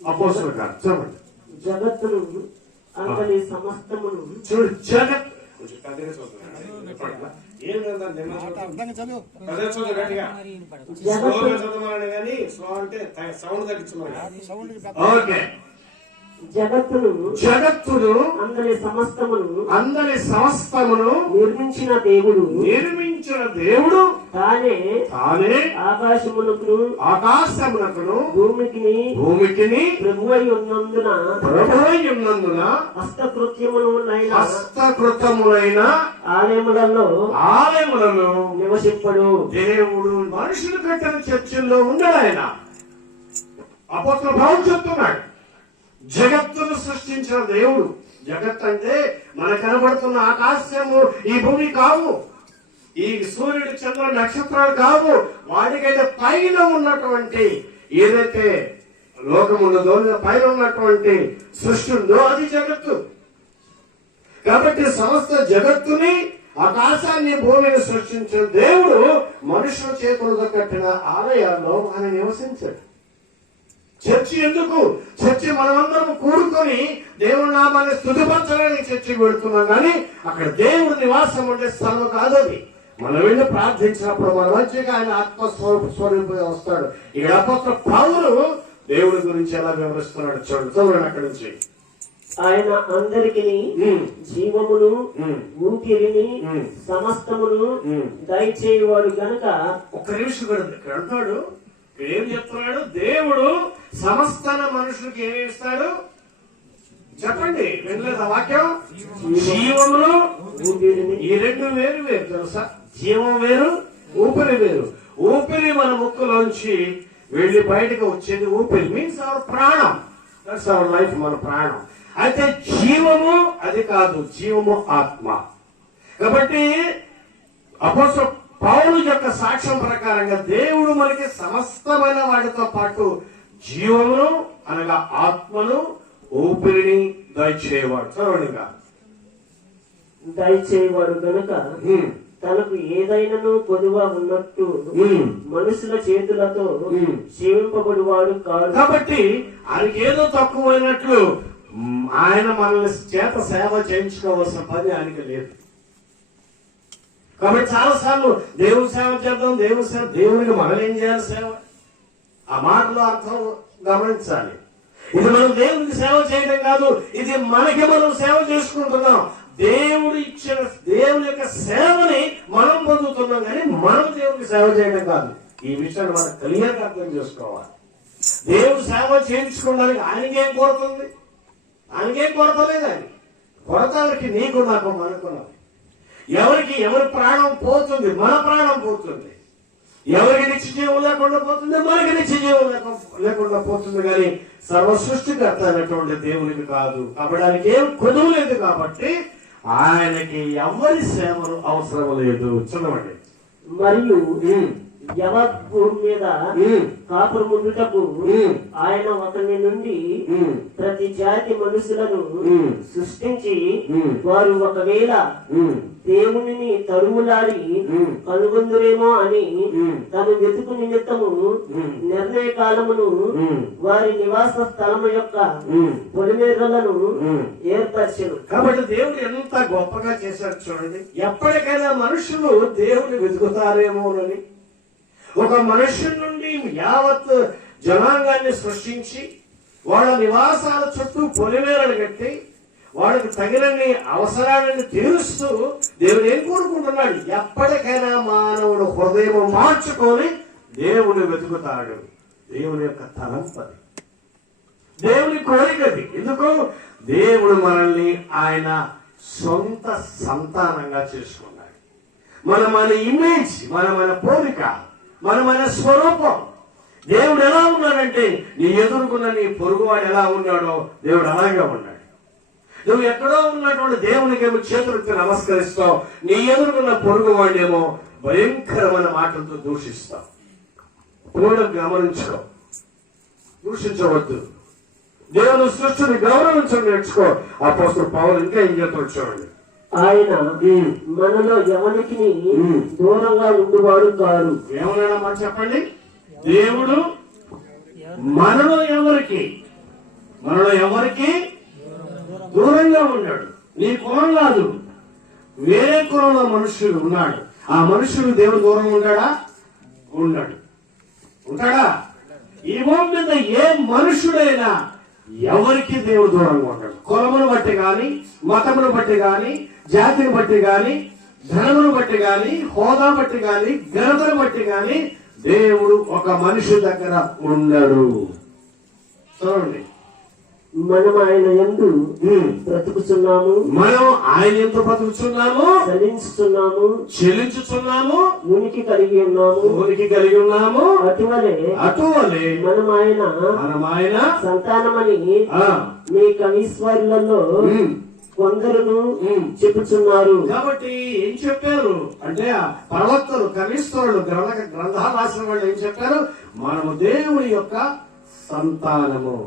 అపోస్తల కార్యం చదవండి. జగత్తును అంతని సమస్తమును చూడు, జగత్ ఏం కానీ స్లో అంటే సౌండ్ తగ్గించమని. ఓకే. జగత్తును అందరి సమస్తమును నిర్మించిన దేవుడు తానే ఆకాశమునకును భూమికిని ప్రభువై ఉన్నందున హస్తకృత్యములైన ఆలయములలో నివసింపడు. దేవుడు మనుషులు కట్టిన చర్చిల్లో ఉండడు. ఆయన అపోస్తల పౌలు చెప్తున్నాడు, జగత్తును సృష్టించిన దేవుడు. జగత్ అంటే మనకు కనబడుతున్న ఆకాశము, ఈ భూమి కావు, ఈ సూర్యుడు చంద్ర నక్షత్రాలు కావు. వాటికైతే పైన ఉన్నటువంటి ఏదైతే లోకం ఉన్నదో, పైన ఉన్నటువంటి సృష్టి ఉందో అది జగత్తు. కాబట్టి సమస్త జగత్తుని, ఆకాశాన్ని, భూమిని సృష్టించిన దేవుడు మనుషుల చేతులతో కట్టిన ఆలయాల్లో ఆయన నివసించాడు. చర్చి ఎందుకు? చర్చి మనమందరం కూడుకొని దేవుడి నామాన్ని స్తుతిపరచడానికి చర్చికి పెడుతున్నాం, కానీ అక్కడ దేవుడి నివాసం ఉండే స్థలం కాదు అది. మనం వెళ్ళి ప్రార్థించినప్పుడు మన మంచిగా ఆయన ఆత్మస్వరూపంగా వస్తాడు. ఇక్కడ అపోస్తల పౌలు దేవుడి గురించి ఎలా వివరిస్తున్నాడు చూడండి అక్కడి నుంచి. ఆయన అందరికి జీవమును ఊపిరిని సమస్తమును దయచేవాడు గనక. ఒక్క నిమిషం ఇక్కడ అంటాడు, ఏం చెప్తున్నాడు? దేవుడు సమస్త మనుషులకి ఏమి ఇస్తాడు చెప్పండి, వినలేదు ఆ వాక్యం? జీవమును ఈ రెండు వేరు వేరు తెలుసా? జీవం వేరు, ఊపిరి వేరు. ఊపిరి మన ముక్కులోంచి వెళ్ళి బయటకు వచ్చేది ఊపిరి, మీన్స్ అవర్ ప్రాణం, దట్స్ అవర్ లైఫ్, మన ప్రాణం. అయితే జీవము అది కాదు, జీవము ఆత్మ. కాబట్టి అపోస్తలుడు పౌలు యొక్క సాక్ష్యం ప్రకారంగా దేవుడు మనకి సమస్తమైన వాటితో పాటు జీవమును అనగా ఆత్మను, ఊపిరిని దయచేవాడు. చదవండిగా. దయచేవాడు గనుక తనకు ఏదైనాను పొదువా ఉన్నట్టు మనుషుల చేతులతో సేవింపబడివాడు కాదు. కాబట్టి ఆయనకి ఏదో తక్కువైనట్లు ఆయన మనల్ని చేత సేవ చేయించుకోవాల్సిన పని ఆయనకి లేదు. కాబట్టి చాలా సార్లు దేవుని సేవ చేద్దాం, దేవుని సేవ, దేవునికి మనం ఏం చేయాలి సేవ? ఆ మాటలో అర్థం గమనించాలి. ఇది మనం దేవునికి సేవ చేయడం కాదు, ఇది మనకి మనం సేవ చేసుకుంటున్నాం. దేవుడు ఇచ్చిన దేవుని యొక్క సేవని మనం పొందుతున్నాం, కానీ మనం దేవునికి సేవ చేయడం కాదు. ఈ విషయాన్ని మనం క్లియర్గా అర్థం చేసుకోవాలి. దేవుడు సేవ చేయించుకోవడానికి ఆయనకేం కోరుతుంది? ఆయనకేం కొరతలేదు. ఆయన కొరతలకి నీకు నాకు మనకున్నది. ఎవరి ప్రాణం పోతుంది? మన ప్రాణం పోతుంది. ఎవరికి నిత్య జీవం లేకుండా పోతుంది? మనకి నిత్య జీవం లేకుండా పోతుంది. కానీ సర్వ సృష్టికర్త అయినటువంటి దేవునికి కాదు. కాబట్టి ఆయనకి ఏం కొదువు లేదు. కాబట్టి ఆయనకి ఎవరి సేవలు అవసరం లేదు. చూడండి. మరియు యావత్ భూమి మీద కాపురముండుటకు ఆయన ఒకరి నుండి ప్రతి జాతి మనుషులను సృష్టించి, వారు ఒకవేళ దేవునిని తరుములాడి కనుగొందురేమో అని తను వెతుకు నిమిత్తము నిర్ణయ కాలమును వారి నివాస స్థలము యొక్క పొలిమేరలను ఏర్పరచను. కాబట్టి దేవుడు ఎంత గొప్పగా చేశాడు చూడండి. ఎప్పటికైనా మనుషులు దేవుని వెతుకుతారేమోనని ఒక మనుషుల నుండి యావత్ జనాంగాన్ని సృష్టించి వాళ్ళ నివాసాల చుట్టూ పొలిమేరలు కట్టి వాళ్ళకి తగినన్ని అవసరాలను తీరుస్తూ దేవుడు ఏం కోరుకుంటున్నాడు? ఎప్పటికైనా మానవుడు హృదయం మార్చుకొని దేవుని వెతుకుతాడు. దేవుని యొక్క తలంపది, దేవుని కోరికది. ఎందుకు? దేవుడు మనల్ని ఆయన సొంత సంతానంగా చేసుకున్నాడు. మన ఇమేజ్, మన పోలిక, మన స్వరూపం. దేవుడు ఎలా ఉన్నాడంటే నీ ఎదుర్కొన్న నీ పొరుగువాడు ఎలా ఉన్నాడో దేవుడు అలాగే ఉన్నాడు. నువ్వు ఎక్కడో ఉన్నటువంటి దేవునికి ఏమో చేతులెత్తి నమస్కరిస్తావు, నీ ఎదుర్కొన్న పొరుగువాడేమో భయంకరమైన మాటలతో దూషిస్తావు. కూడా గమనించుకో, దూషించవద్దు. దేవుని సృష్టిని గౌరవించడం నేర్చుకో. అపోస్తలుడు పౌలు ఇంకా ఏం చేస్తాడు చూడండి. ఆయన మనలో ఎవరికి దూరంగా ఉండువాడు కాదు. ఏమన్నాడమ్మా చెప్పండి? దేవుడు మనలో ఎవరికి దూరంగా ఉన్నాడు. నీ కులం కాదు, వేరే కులంలో మనుషులు ఉన్నాడు. ఆ మనుషులు దేవుడు దూరంగా ఉన్నాడా? ఉంటాడా? ఈ భూమి మీద ఏ మనుషుడైనా ఎవరికి దేవుడు దూరంగా ఉంటాడు. కులమును బట్టి గాని, మతమును బట్టి గాని, జాతిని బట్టి గాని, ధనమును బట్టి గాని, హోదా బట్టి గాని, ఘనతను బట్టి గాని దేవుడు ఒక మనిషి దగ్గర ఉండడు. చూడండి, మనం ఆయన యందు బ్రతుకుతున్నాము, చెల్లించుచున్నాము, ఉనికి కలిగి ఉన్నాము. అటువలే మనం ఆయన సంతానమని మీ కవీశ్వరులలో కొందరును చెప్పుచున్నారు. కాబట్టి ఏం చెప్పారు అంటే ప్రవక్తలు, కవీశ్వరులు, గ్రంథాలు రాసిన వాళ్ళు ఏం చెప్పారు? మనము దేవుని యొక్క సంతానము,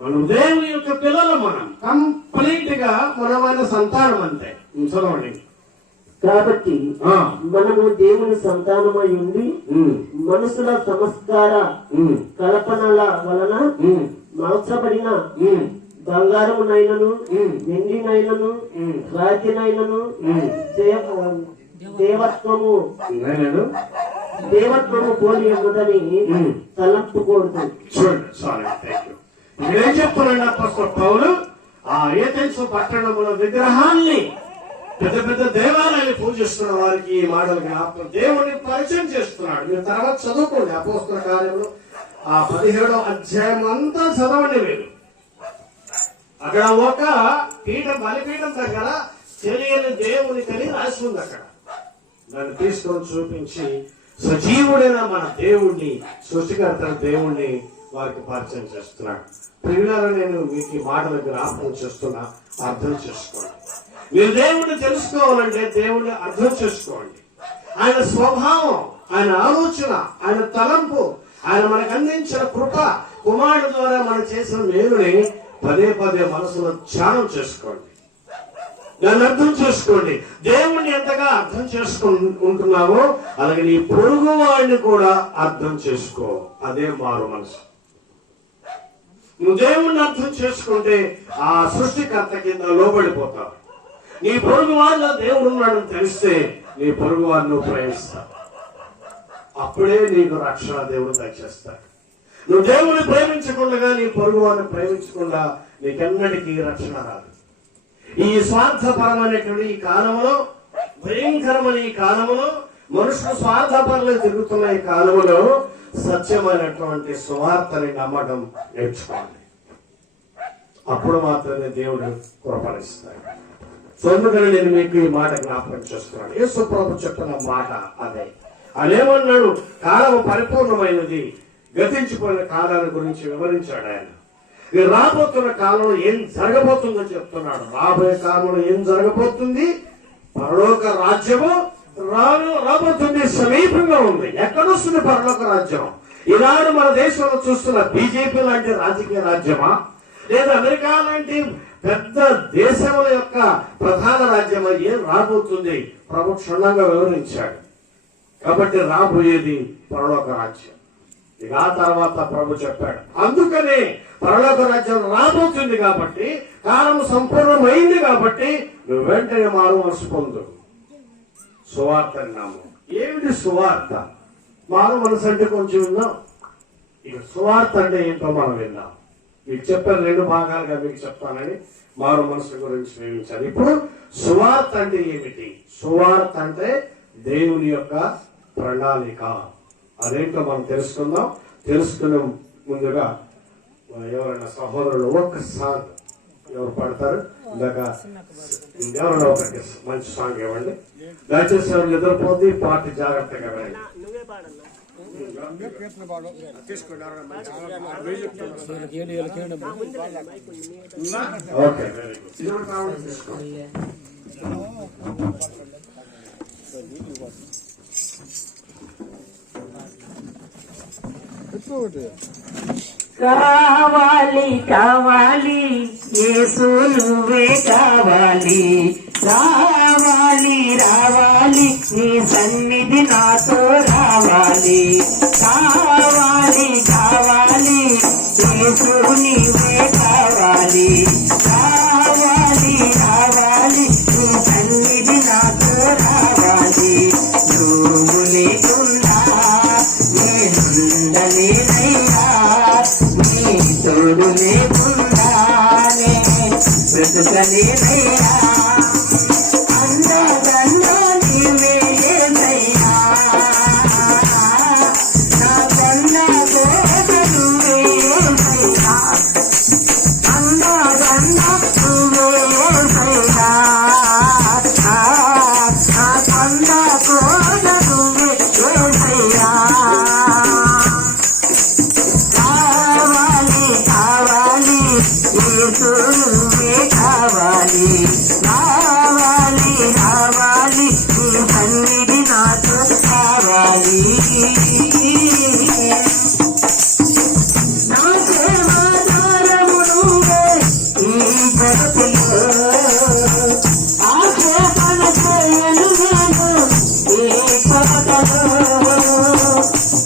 మనం దేవుని యొక్క పిల్లలు, మనం కంప్లీట్ గా మనమైన సంతానం అంతే. చదవండి. కాబట్టి మనము దేవుని సంతానమై ఉండి మనుషుల సంస్కార కల్పనల వలన మార్చబడిన బంగారమునైనను, వెండినైనను, రాతినైనను దేవత్వము పోలి ఉన్నదని తలంపుకూడదు. ఏం చెప్తున్నాడు అపోస్తలుడు పౌలు? ఆ ఏథెన్సు పట్టణంలో విగ్రహాన్ని, పెద్ద పెద్ద దేవాలయాన్ని పూజిస్తున్న వారికి ఈ మాటలు జ్ఞాపకం, దేవుడిని పరిచయం చేస్తున్నాడు. మీరు తర్వాత చదువుకోండి అపోస్తలుల కార్యములు 17వ అధ్యాయం అంతా చదవండి. మీరు అక్కడ ఒక బలిపీఠం దగ్గర తెలియని దేవుని కని రాసి ఉంది. అక్కడ దాన్ని తీసుకొని చూపించి సజీవుడైన మన దేవుణ్ణి, సృష్టికర్త దేవుణ్ణి వారికి పరిచయం చేస్తున్నాడు. ప్రియులారా, నేను మీకు ఈ మాటలు జ్ఞాపకం చేస్తున్నా, అర్థం చేసుకోండి. మీరు దేవుణ్ణి తెలుసుకోవాలంటే దేవుణ్ణి అర్థం చేసుకోండి. ఆయన స్వభావం, ఆయన ఆలోచన, ఆయన తలంపు, ఆయన మనకు అందించిన కృప, కుమారుడు ద్వారా మనం చేసిన మేలుని పదే పదే మనసులో ధ్యానం చేసుకోండి. దాన్ని అర్థం చేసుకోండి. దేవుణ్ణి ఎంతగా అర్థం చేసుకుంటున్నావో అలాగే నీ పొరుగు వాడిని కూడా అర్థం చేసుకో. అదే మారు మనసు. నువ్వు దేవుణ్ణి అర్థం చేసుకుంటే ఆ సృష్టికర్త కింద లోబడిపోతావు. నీ పొరుగు వాళ్ళ దేవుడు ఉన్నాడని తెలిస్తే నీ పొరుగు వారిని నువ్వు ప్రేమిస్తావు. అప్పుడే నీకు రక్షణ దేవుడు దయచేస్తాడు. నువ్వు దేవుని ప్రేమించకుండా, నీ పొరుగు వారిని ప్రేమించకుండా నీకెన్నటికీ రక్షణ రాదు. ఈ స్వార్థపరమైనటువంటి ఈ కాలంలో, భయంకరమైన ఈ కాలంలో, మనుషులు స్వార్థపరలే తిరుగుతున్న ఈ కాలంలో సత్యమైనటువంటి సువార్తని నమ్మడం నేర్చుకోండి. అప్పుడు మాత్రమే దేవుడు కృపణిస్తాడు. సో అందుకని నేను మీకు ఈ మాట జ్ఞాపకం చేస్తున్నాను. యేసు ప్రభు చెప్పిన మాట అదే. అదేమన్నాడు? కాలం పరిపూర్ణమైనది, గతించిపోయిన కాలాల గురించి వివరించాడు ఆయన. రాబోతున్న కాలంలో ఏం జరగబోతుందో చెప్తున్నాడు. రాబోయే కాలంలో ఏం జరగబోతుంది? పరలోక రాజ్యము రాబోతుంది, సమీపంగా ఉంది. ఎక్కడొస్తుంది పరలోక రాజ్యం? ఈనాడు మన దేశంలో చూస్తున్న బీజేపీ లాంటి రాజకీయ రాజ్యమా, లేదా అమెరికా లాంటి పెద్ద దేశముల యొక్క ప్రధాన రాజ్యమా? ఏం రాబోతుంది? ప్రభు క్షుణ్ణంగా వివరించాడు. కాబట్టి రాబోయేది పరలోక రాజ్యం. ఇక ఆ తర్వాత ప్రభు చెప్పాడు, అందుకనే పరలోక రాజ్యం రాబోతుంది కాబట్టి, కాలం సంపూర్ణమైంది కాబట్టి నువ్వు వెంటనే మారు మనసు పొందు. సువార్త అన్నాము. ఏమిటి సువార్త? మారు మనసు అంటే కొంచెం విన్నాం. ఇక సువార్త అంటే ఏంటో మనం విన్నాం. మీకు చెప్పాను, 2 భాగాలుగా మీకు చెప్తానని మారు మనసు గురించి వివరించాను. ఇప్పుడు సువార్త అంటే ఏమిటి? సువార్త అంటే దేవుని యొక్క ప్రణాళిక. అదేంటో మనం తెలుసుకుందాం. తెలుసుకునే ముందుగా ఎవరైనా సహోదరులు ఒక్కసారి ఎవరు పడతారు? ఇందాక ఎవరైనా ఒకరికి మంచి సాంగ్ ఇవ్వండి దయచేసి. ఎవరు నిద్రపోతే పార్టీ జాగ్రత్తగా వెళ్ళండి. Okay very good. ఇది కూడా కావాలి తీసుకోండి. కావాలి కావాలి యేసు నువ్వే కావాలి, రావాలి రావాలి నీ సన్నిధి నాతో రావాలి, కావాలి కావాలి యేసు నీవే కావాలి, రావాలి రావాలి నీ సన్నిధి నాతో రావాలి, నువ్వు లేకుండా నేనుండలేనయ్యా, నీ తోడు లేకుండానే బ్రతకలేనయ్యా, అండదండ నీవే యేసయ్యా, నా కన్న కోట నువ్వే యేసయ్యా, అండదండ నువ్వే యేసయ్యా, నా కన్న కోట నువ్వే యేసయ్యా, కావాలి కావాలి యేసు నువ్వే కావాలి, రావాలి రావాలి నీ సన్నిధి నాతో కావాలి, నా ప్రేమాధారము నువ్వే ఈ జగతిలో, ఆక్షేపణ చేయను నేను ఈ కొరతలో,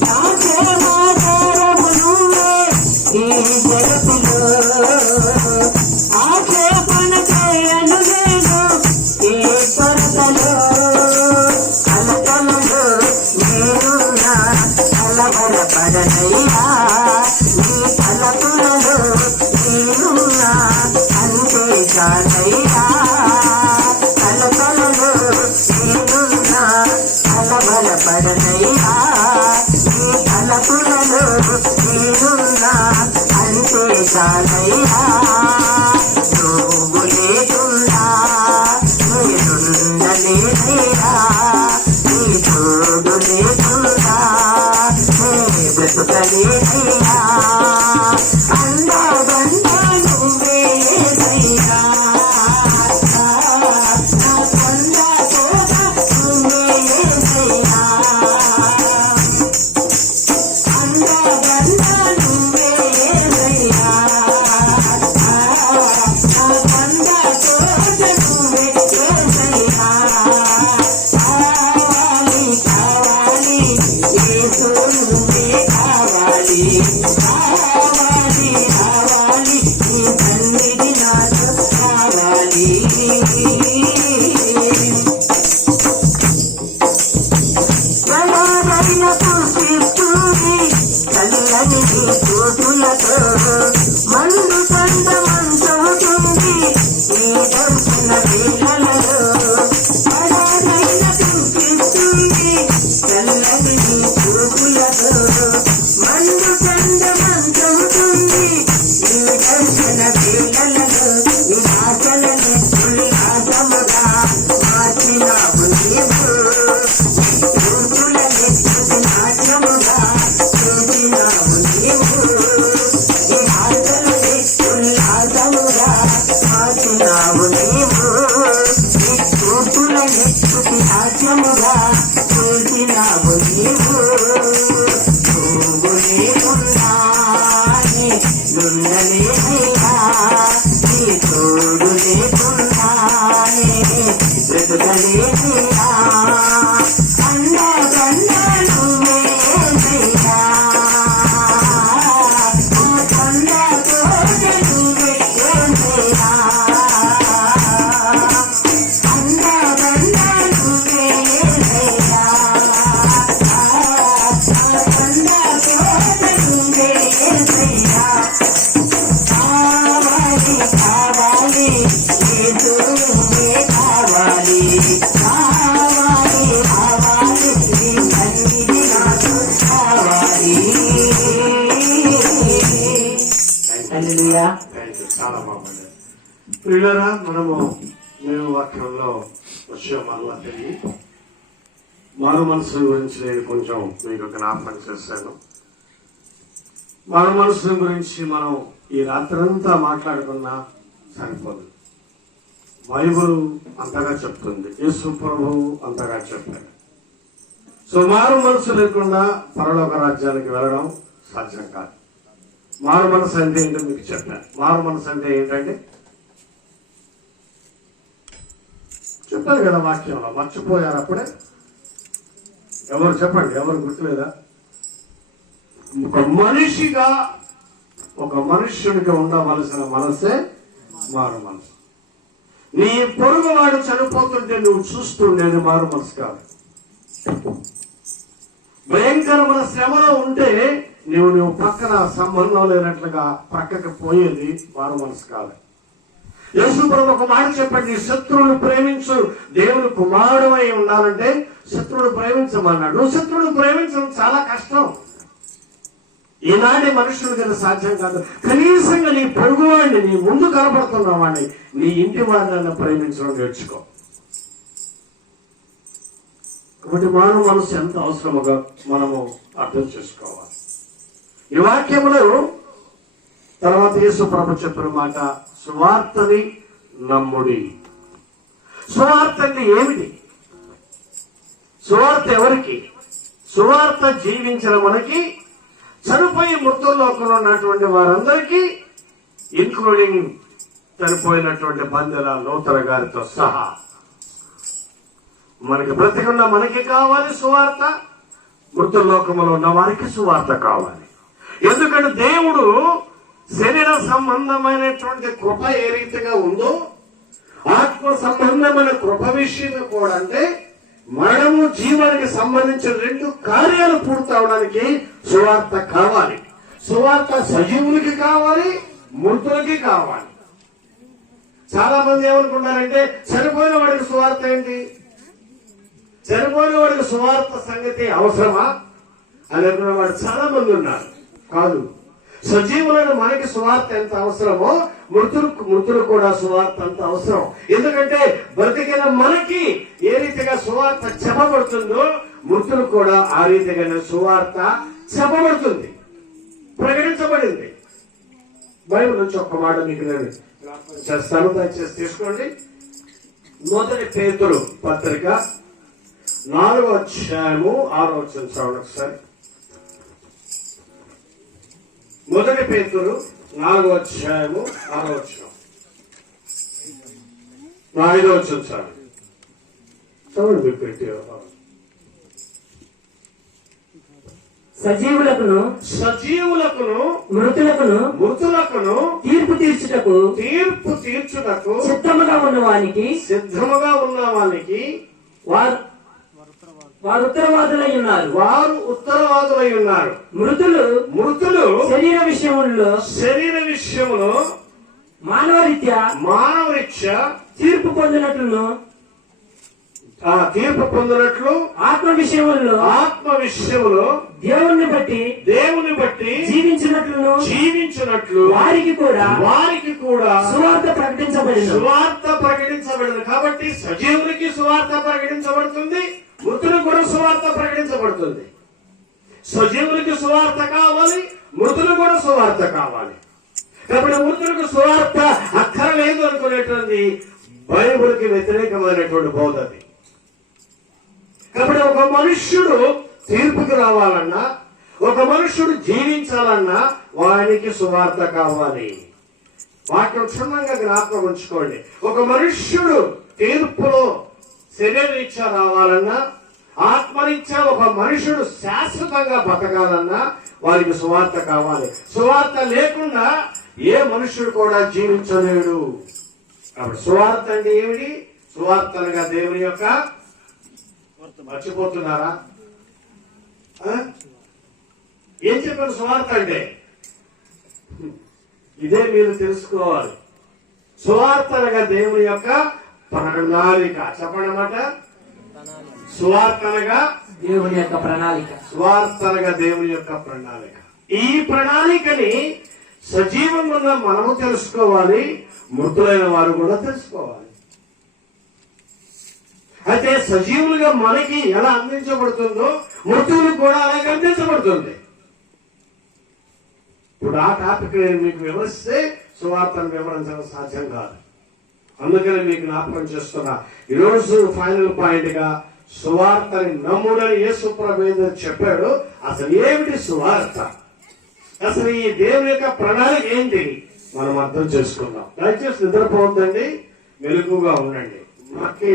నా ప్రేమాధారము నువ్వే ఈ జగతిలో, ఆక్షేపణ చేయను నేను ఈ కొరతలో, కలకలలో నేనున్నా కలవరపడనయ్యా, నీ తలపులలో నేనున్నా అంతే కాదయ్యా, కలకలలో నేనున్నా కలవరపడనయ్యా, నీ తలపులలో నేనున్నా అంతే కాదయ్యా, నువ్వు లేకుండా నేనుండలేనయ్యా, నీ తోడు లేకుండా నే బ్రతుకలేనయ్యా, అండదండ నువ్వే యేసయ్యా, నా కొండ కోట నువ్వే యేసయ్యా, అండదండ నువ్వే యేసయ్యా, నా కొండ కోట నువ్వే యేసయ్యా, కావాలి కావాలి యేసు నువ్వే కావాలి, రావాలి రావాలి నీ సన్నిధి నాతో కావాలి, ఎలాగైన పుష్పిస్తుంది చల్లని నీ చూపులతో, మండు చంద మంచవుతుంది నీ దర్శన వేళలలో, ఎలాగైన పుష్పిస్తుంది చల్లని నీ చూపులతో, మండు చంద మంచవుతుంది నీ దర్శన వేళలలో, నీ ఆశలని ఉల్లాసముగా మార్చినావు నీవు, ఊర్పులని నాట్యముగా చేసినావు నీవు, నీ ఆశలని ఉల్లాసముగా మార్చినావు నీవు, నీ ఊర్పులని నాట్యముగా చేసినావు నీవు, నువ్వు లేకుండా నేనుండలేనయ్యా, నీ తోడు లేకుండానే బ్రతకలేనయ్యా, అండదండ నువ్వే యేసయ్యా, నా కొండ కోట నువ్వే యేసయ్యా, అండదండ నువ్వే యేసయ్యా, నా కొండ కోట నువ్వే యేసయ్యా, కావాలి కావాలి యేసు నువ్వే కావాలి, రావాలి రావాలి నీ సన్నిధి నాతో కావాలి. హల్లెలూయా. Thank you. చాలా బాగుంది. ప్రియులారా, మేము వాక్యంలో వచ్చే మళ్ళా తిరిగి మారు మనసు గురించి నేను కొంచెం మీకు జ్ఞాపకం చేశాను. మారు మనసు గురించి మనం ఈ రాత్రంతా మాట్లాడుకున్నా సరిపోదు. బైబుల్ అంతగా చెప్తుంది, యేసు ప్రభువు అంతగా చెప్పాడు. సో మారు మనసు లేకుండా పరలోక రాజ్యానికి వెళ్ళడం సాధ్యం కాదు. మారు మనసు అంటే ఏంటో మీకు చెప్పాను. మారు మనసు అంటే ఏంటంటే చెప్పారు కదా వాక్యంలో, మర్చిపోయారు అప్పుడే. ఎవరు చెప్పండి, ఎవరు గుర్తులేదా? ఒక మనిషిగా, ఒక మనుష్యుడిగా ఉండవలసిన మనసే మారు మనసు. నీ పొరుగు వాడు చనిపోతుంటే నువ్వు చూస్తుండేది మారు మనసు కాదు. భయంకరమైన శ్రమలో ఉంటే నువ్వు పక్కన సంబంధం లేనట్లుగా పక్కకి పోయేది మారు మనసు కాదు. యేసు ప్రభు ఒక మాట చెప్పండి, శత్రువును ప్రేమించు, దేవుని కుమారుడు అయి ఉండాలంటే శత్రువును ప్రేమించమన్నాడు. నువ్వు శత్రువును ప్రేమించడం చాలా కష్టం. ఈనాటి మనుషులు కదా సాధ్యం కాదు. కనీసంగా నీ పొరుగువాడిని, నీ ముందు కనపడుతున్న వాడిని, నీ ఇంటి వాడిని ప్రేమించడం నేర్చుకో. కాబట్టి మానవ మనసు ఎంత అవసరముగా మనము అర్థం చేసుకోవాలి. ఈ వాక్యంలో తర్వాత యేసు ప్రభు చెప్పిన మాట, సువార్తని నమ్ముడి. సువార్త అంటే ఏమిటి? సువార్త ఎవరికి? సువార్త జీవించిన మనకి, చనిపోయి మృతుల్లోకంలో ఉన్నటువంటి వారందరికీ, ఇంక్లూడింగ్ చనిపోయినటువంటి బందెల లోతర గారితో సహా మనకి బ్రతికున్న మనకి కావాలి సువార్త, మృతుల్లోకంలో ఉన్న వారికి సువార్త కావాలి. ఎందుకంటే దేవుడు శరీర సంబంధమైనటువంటి కృప ఏ రీతిగా ఉందో, ఆత్మ సంబంధమైన కృప విషయంలో కూడా, అంటే మరణము జీవానికి సంబంధించిన రెండు కార్యాలు పూర్తవడానికి సువార్త కావాలి. సువార్త సజీవులకి కావాలి, మృతులకి కావాలి. చాలా మంది ఏమనుకుంటారంటే చనిపోయిన వాడికి సువార్త ఏంటి, చనిపోయిన వాడికి సువార్త సంగతి అవసరమా అని అనుకున్న వాడు చాలా మంది ఉన్నారు. కాదు, సజీవులైన మనకి సువార్త ఎంత అవసరమో మృతులు కూడా సువార్త అంత అవసరం. ఎందుకంటే బ్రతికిన మనకి ఏ రీతిగా సువార్త చెప్పబడుతుందో మృతులు కూడా ఆ రీతిగానే సువార్త చెప్పబడుతుంది, ప్రకటించబడింది. బైబిల్ నుంచి ఒక్క మాట మీకు నేను చేస్తాను, దయచేసి తీసుకోండి. మొదటి పేతురు పత్రిక 4వ అధ్యాయము 6వ వచనం చూడండి ఒకసారి. మొదటి పేతురు 4వ అధ్యాయము 6వ వచనం, 5వ వచనం చదవండి పెట్టి. సజీవులకును మృతులకును తీర్పు తీర్చుటకు సిద్ధముగా ఉన్న వానికి వారు ఉత్తరవాదులై ఉన్నారు. మృతులు శరీర విషయములో మానవరీత్యా తీర్పు పొందినట్లు ఆత్మ విషయములో దేవుని బట్టి జీవించినట్లు వారికి కూడా సువార్త ప్రకటించబడింది. కాబట్టి సజీవునికి సువార్త ప్రకటించబడుతుంది, మృతులకు కూడా సువార్త ప్రకటించబడుతుంది. సజీవునికి సువార్త కావాలి, మృతులు కూడా సువార్త కావాలి. కాబట్టి మృతులకు సువార్త అక్కరలేదు అనుకునేటువంటి బైబిల్కి వ్యతిరేకమైనటువంటి బోధది. కాబట్టి ఒక మనుష్యుడు తీర్పుకి రావాలన్నా, ఒక మనుష్యుడు జీవించాలన్నా వానికి సువార్త కావాలి. వాటిని క్షుణ్ణంగా జ్ఞాపకం ఉంచుకోండి. ఒక మనుష్యుడు తీర్పులో శరీరీత్యా రావాలన్నా, ఆత్మరీత్యా ఒక మనుషుడు శాశ్వతంగా బతకాలన్నా వారికి సువార్త కావాలి. సువార్త లేకుండా ఏ మనుష్యుడు కూడా జీవించలేడు. కాబట్టి సువార్త అంటే ఏమిటి? సువార్త అనగా దేవుని యొక్క, మర్చిపోతున్నారా? ఏం చెప్పారు సువార్త అంటే? ఇదే మీరు తెలుసుకోవాలి. సువార్త అనగా దేవుని యొక్క ప్రణాళిక. చెప్పండి అన్నమాట. సువార్త అనగా దేవుని యొక్క ప్రణాళిక. సువార్త అనగా దేవుని యొక్క ప్రణాళిక. ఈ ప్రణాళికని సజీవంగా ఉన్న మనము తెలుసుకోవాలి, మృతులైన వారు కూడా తెలుసుకోవాలి. అయితే సజీవులుగా మనకి ఎలా అందించబడుతుందో మృతువులకు కూడా అలాగే అందించబడుతుంది. ఇప్పుడు ఆ టాపిక్ నేను మీకు వివరిస్తే సువార్తను వివరించడం సాధ్యం కాదు. అందుకని మీకు జ్ఞాపకం చేస్తున్నా, ఈరోజు ఫైనల్ పాయింట్ గా సువార్తని నమ్ముడని యేసు ప్రభువు చెప్పాడు. అసలు ఏమిటి సువార్త, అసలు ఈ దేవుని యొక్క ప్రణాళిక ఏంటి మనం అర్థం చేసుకుందాం. దయచేసి నిద్రపోవద్దండి, మెలకుగా ఉండండి. మాకి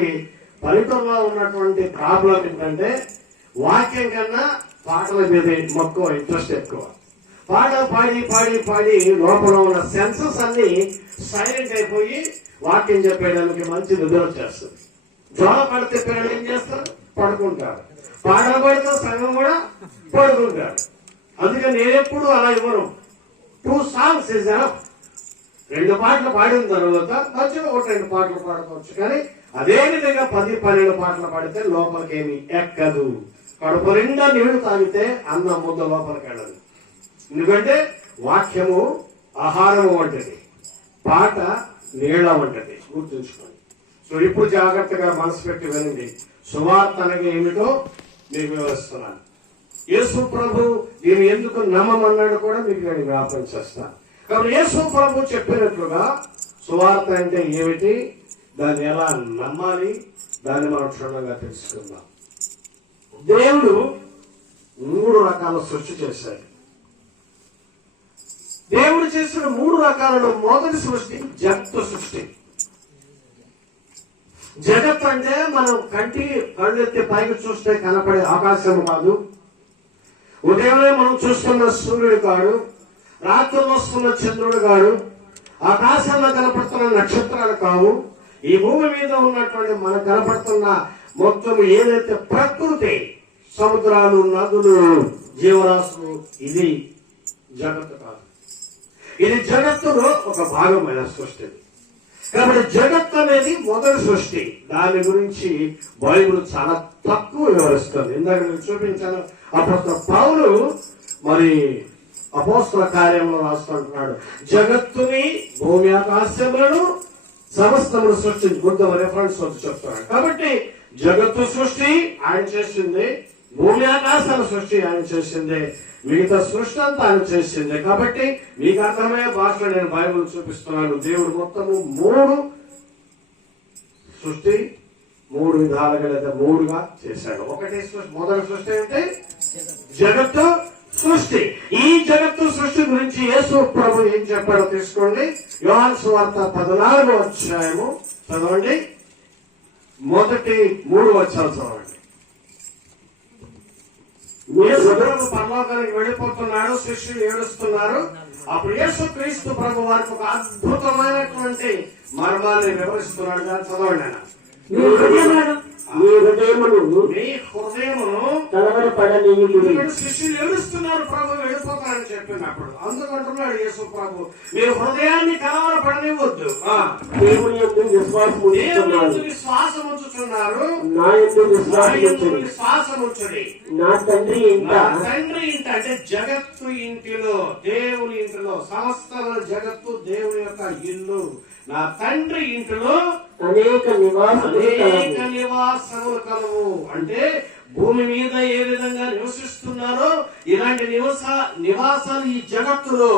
పల్లెటూరులో ఉన్నటువంటి ప్రాబ్లం ఏంటంటే వాక్యం కన్నా పాటల మీద మక్కువ, ఇంట్రెస్ట్ ఎక్కువ. పాటలు పాడి పాడి పాడి లోపల ఉన్న సెన్సెస్ అన్ని సైలెంట్ అయిపోయి వాక్యం చెప్పేయడానికి మంచి నిద్ర వచ్చేస్తుంది. జ్వర పడితే పిల్లలు ఏం చేస్తారు? పడుకుంటారు. పాటలు పాడితే సంఘం కూడా పడుకుంటారు. అందుకని నేనెప్పుడు అలా ఇవ్వను. 2 songs is enough. 2 పాటలు పాడిన తర్వాత మధ్యలో 1-2 పాటలు పాడుకోవచ్చు. కానీ అదే విధంగా 10-12 పాటలు పాడితే లోపలికి ఏమి ఎక్కదు. కడుపు నిండా నీళ్లు తాగితే అన్నం ముద్ద లోపలికి వెళ్ళదు. ఎందుకంటే వాక్యము ఆహారము వంటిది, పాట నీళ్ల వంటిది. గుర్తుంచుకోండి. సో ఇప్పుడు జాగ్రత్తగా మనసు పెట్టి వినండి. సువార్త అనగా ఏమిటో మీకు వివరిస్తున్నాను. యేసు ప్రభు దీన్ని ఎందుకు నమ్మమన్నాడు కూడా మీకు నేను జ్ఞాపకం చేస్తాను. కాబట్టి యేసు ప్రభు చెప్పినట్లుగా సువార్త అంటే ఏమిటి, దాన్ని ఎలా నమ్మాలి, దాన్ని మనం క్షుణ్ణంగా తెలుసుకుందాం. దేవుడు 3 రకాల సృష్టి చేశాడు. దేవుడు చేసిన 3 రకాలలో మొదటి సృష్టి జగత్తు సృష్టి. జగత్ అంటే మనం కళ్ళెత్తి పైకి చూస్తే కనపడే ఆకాశం కాదు. ఉదయమే మనం చూస్తున్న సూర్యుడు కాడు, రాత్రులు వస్తున్న చంద్రుడు కాడు, ఆకాశంలో కనపడుతున్న నక్షత్రాలు కావు. ఈ భూమి మీద ఉన్నటువంటి మనకు కనపడుతున్న మొత్తం ఏదైతే ప్రకృతి, సముద్రాలు, నదులు, జీవరాశులు, ఇది జగత్తు కాదు. ఇది జగత్తులో ఒక భాగమైన సృష్టి. కాబట్టి జగత్ అనేది మొదటి సృష్టి. దాని గురించి బైబిల్ చాలా తక్కువ వివరిస్తుంది. ఇందాక నేను చూపించాను. అపోస్తలుడు పౌలు మరి అపోస్తల కార్యంలో రాస్తుంటున్నాడు, జగత్తుని, భూమి ఆకాశములను, సమస్తమును సృష్టించి బుద్ధ రెఫరెన్స్ చెప్తున్నాడు. కాబట్టి జగత్తు సృష్టి ఆయన చేసింది, భూమి ఆకాశాల సృష్టి ఆయన చేసింది, మిగతా సృష్టి అంతా ఆయన చేసింది. కాబట్టి మీకు అర్థమయ్యే భాషలో నేను బైబిల్ చూపిస్తున్నాను. దేవుడు మొత్తము 3 సృష్టి 3 విధాలుగా లేదా 3గా చేశాడు. ఒకటి మొదటి సృష్టి అంటే జగత్తు సృష్టి. ఈ జగత్తు సృష్టి గురించి యేసు ప్రభు ఏం చెప్పాడో తీసుకోండి. యోహాను సువార్త 14వ అధ్యాయము చదవండి. మొదటి 3 వచనాలు చదవండి. యేసు ప్రభు పరలోకానికి వెళ్ళిపోతున్నాడు, శిష్యులు ఏడుస్తున్నారు. అప్పుడు యేసు క్రీస్తు ప్రభు వారికి ఒక అద్భుతమైనటువంటి మర్మాన్ని వివరిస్తున్నాడు. దాన్ని చదవండి. మీ హృదయమును కలవరపడనీయుడి. శిష్యులు ఏడుస్తున్నారు, ప్రభు వెళ్ళిపోతారని చెప్పినప్పుడు అందుకుంటున్నాడు యేసు ప్రభు, మీరు హృదయాన్ని కలవరపడనివ్వద్దు. దేవుని యందు విశ్వాసం ఉంచుతున్నారు, నా యందు విశ్వాసం ఉంచుడి. నా తండ్రి ఇంట అంటే జగత్తు ఇంటిలో, దేవుని ఇంటిలో, సమస్త జగత్తు దేవుని యొక్క ఇల్లు. నా తండ్రి ఇంటిలో అనేక నివాసములు కలవు. అంటే భూమి మీద ఏ విధంగా నివసిస్తున్నారో ఇలాంటి నివాసాలు ఈ జగత్తులో,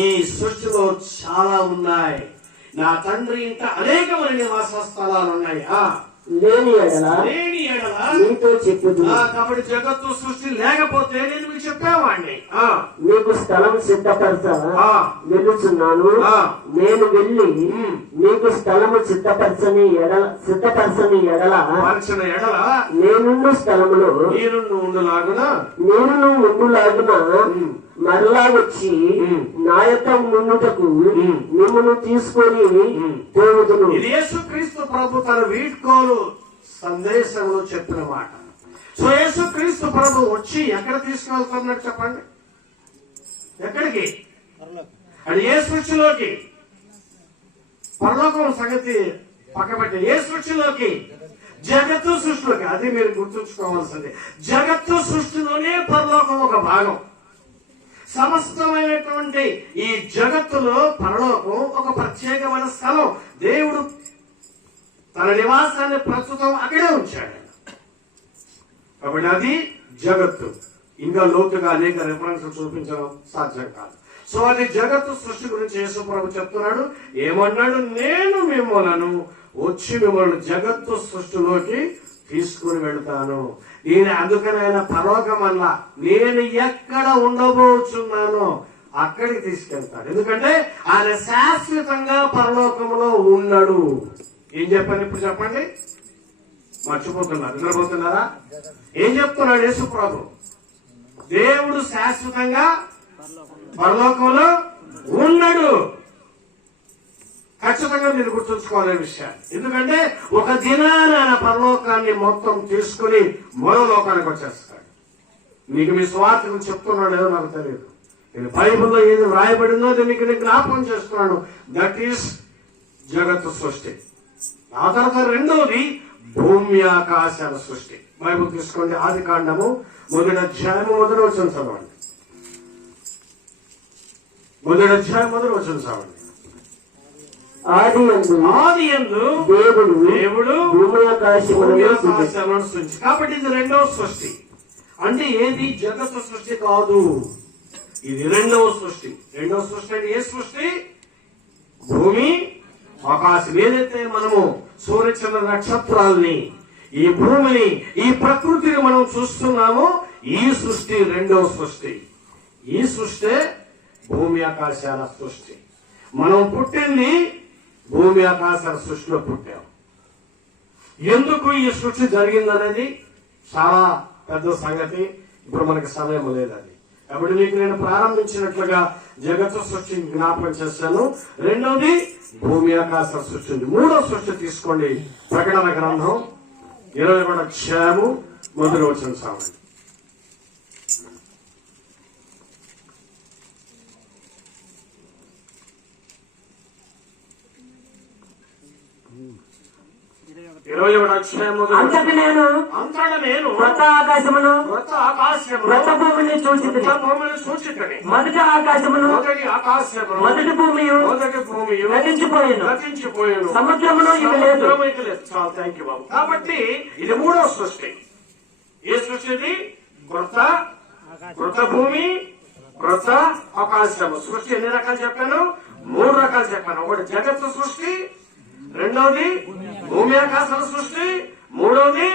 ఈ సృష్టిలో చాలా ఉన్నాయి. నా తండ్రి ఇంట అనేకమైన నివాస స్థలాలు ఉన్నాయి. లేని ఎడల మీతో చెప్పుదు. కాబట్టి జగత్తు సృష్టి లేకపోతే నేను మీకు చెప్పేవాడిని. మీకు స్థలం సిద్ధపరచ వెళ్ళుచున్నాను. నేను వెళ్ళి మీకు స్థలము సిద్ధపరచని ఎడల నేనుండు స్థలములో నేను ఉండులాగున మరలా వచ్చి నా యొక్క ముందుటకు మిమ్మల్ని తీసుకొని పోవుదును. ఇది యేసుక్రీస్తు ప్రభు తన వీడ్కోలు సందేశంలో చెప్పిన మాట. సో యేసుక్రీస్తు ప్రభు వచ్చి ఎక్కడ తీసుకెళ్తున్నట్టు చెప్పండి? ఎక్కడికి? అది ఏ సృష్టిలోకి? పరలోకం సంగతి పక్కబెట్టి ఏ సృష్టిలోకి? జగత్తు సృష్టిలోకి. అది మీరు గుర్తుంచుకోవాల్సింది. జగత్తు సృష్టిలోనే పరలోకం ఒక భాగం. సమస్తమైనటువంటి ఈ జగత్తులో పరలోకం ఒక ప్రత్యేకమైన స్థలం. దేవుడు తన నివాసాన్ని ప్రస్తుతం అక్కడే ఉంచాడు ఆయన. కాబట్టి అది జగత్తు. ఇంకా లోతుగా అనేక రిఫరెన్స్ చూపించడం సాధ్యం కాదు. సో అది జగత్తు సృష్టి గురించి యేసు ప్రభు చెప్తున్నాడు. ఏమన్నాడు? నేను మిమ్మల్ని జగత్తు సృష్టిలోకి తీసుకుని వెళ్తాను. నేను అందుకని ఆయన పరలోకమల్లా నేను ఎక్కడ ఉండబోచున్నానో అక్కడికి తీసుకెళ్తాడు. ఎందుకంటే ఆయన శాశ్వతంగా పరలోకంలో ఉన్నాడు. ఏం చెప్పండి ఇప్పుడు చెప్పండి? మర్చిపోతున్నారు, నిద్రపోతున్నారా? ఏం చెప్తున్నాడు యేసు ప్రభు? దేవుడు శాశ్వతంగా పరలోకంలో ఉన్నాడు. ఖచ్చితంగా మీరు గుర్తుంచుకోవాలనే విషయాన్ని. ఎందుకంటే ఒక దినాన ఆయన పరలోకాన్ని మొత్తం తీసుకుని మరో లోకానికి వచ్చేస్తాడు. మీకు మీ స్వార్థకు చెప్తున్నాడు ఏదో నాకు తెలియదు. నేను బైబిల్లో ఏది వ్రాయబడిందో అది మీకు నేను జ్ఞాపకం చేస్తున్నాను. దట్ ఈస్ జగత్తు సృష్టి. ఆ తర్వాత రెండోది భూమి ఆకాశాల సృష్టి. బైబిల్ తీసుకోండి, ఆది కాండము 1వ అధ్యాయము 1వ వచనం చదవండి. 1వ అధ్యాయం 1వ వచనం చదవండి. ఆదియందు దేవుడు భూమి ఆకాశములను సృష్టి. కాబట్టి ఇది రెండవ సృష్టి. అంటే ఏది? జగత్తు సృష్టి కాదు, ఇది రెండవ సృష్టి. రెండవ సృష్టి అంటే ఏ సృష్టి? భూమి ఆకాశం. ఏదైతే మనము సూర్యచంద్ర నక్షత్రాల్ని, ఈ భూమిని, ఈ ప్రకృతిని మనం చూస్తున్నామో ఈ సృష్టి రెండవ సృష్టి. ఈ సృష్టి భూమి ఆకాశాల సృష్టి. మనం పుట్టింది భూమి ఆకాశాల సృష్టిలో పుట్టాం. ఎందుకు ఈ సృష్టి జరిగిందనేది చాలా పెద్ద సంగతి. ఇప్పుడు మనకి సమయం లేదు అది. కాబట్టి మీకు నేను ప్రారంభించినట్లుగా జగత్తు సృష్టి జ్ఞాపకం చేశాను. రెండవది భూమి ఆకాశ సృష్టి ఉంది. మూడో సృష్టి తీసుకోండి, ప్రకటన గ్రంథం 21వ అధ్యాయము 1వ వచనం చదవండి. అంతటి నేను క్రొత్త ఆకాశమును క్రొత్త భూమిని చూచితిని. మొదటి ఆకాశమును మొదటి భూమియు గతించిపోయాను, సముద్రమును ఇక లేదు. థ్యాంక్ యూ బాబు. కాబట్టి ఇది మూడో సృష్టి. ఏ సృష్టి ఇది? క్రొత్త భూమి, క్రొత్త ఆకాశము. సృష్టి ఎన్ని రకాలు చెప్పాను? 3 రకాలు చెప్పాను. ఒకటి జగత్తు సృష్టి, రెండవది భూమి ఆకాశాల సృష్టి, మూడవది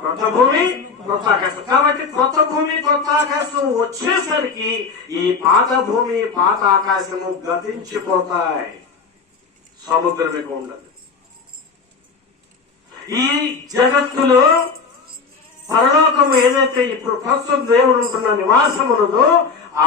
క్రొత్త భూమి, క్రొత్త ఆకాశం. కాబట్టి క్రొత్త భూమి, క్రొత్త ఆకాశం వచ్చేసరికి ఈ పాత భూమి, పాత ఆకాశము గతించిపోతాయి. సముద్రం ఇక ఉండదు. ఈ జగత్తులో పరలోకము ఏదైతే ఇప్పుడు ప్రస్తుతం దేవుడు ఉంటున్న నివాసం ఉన్నదో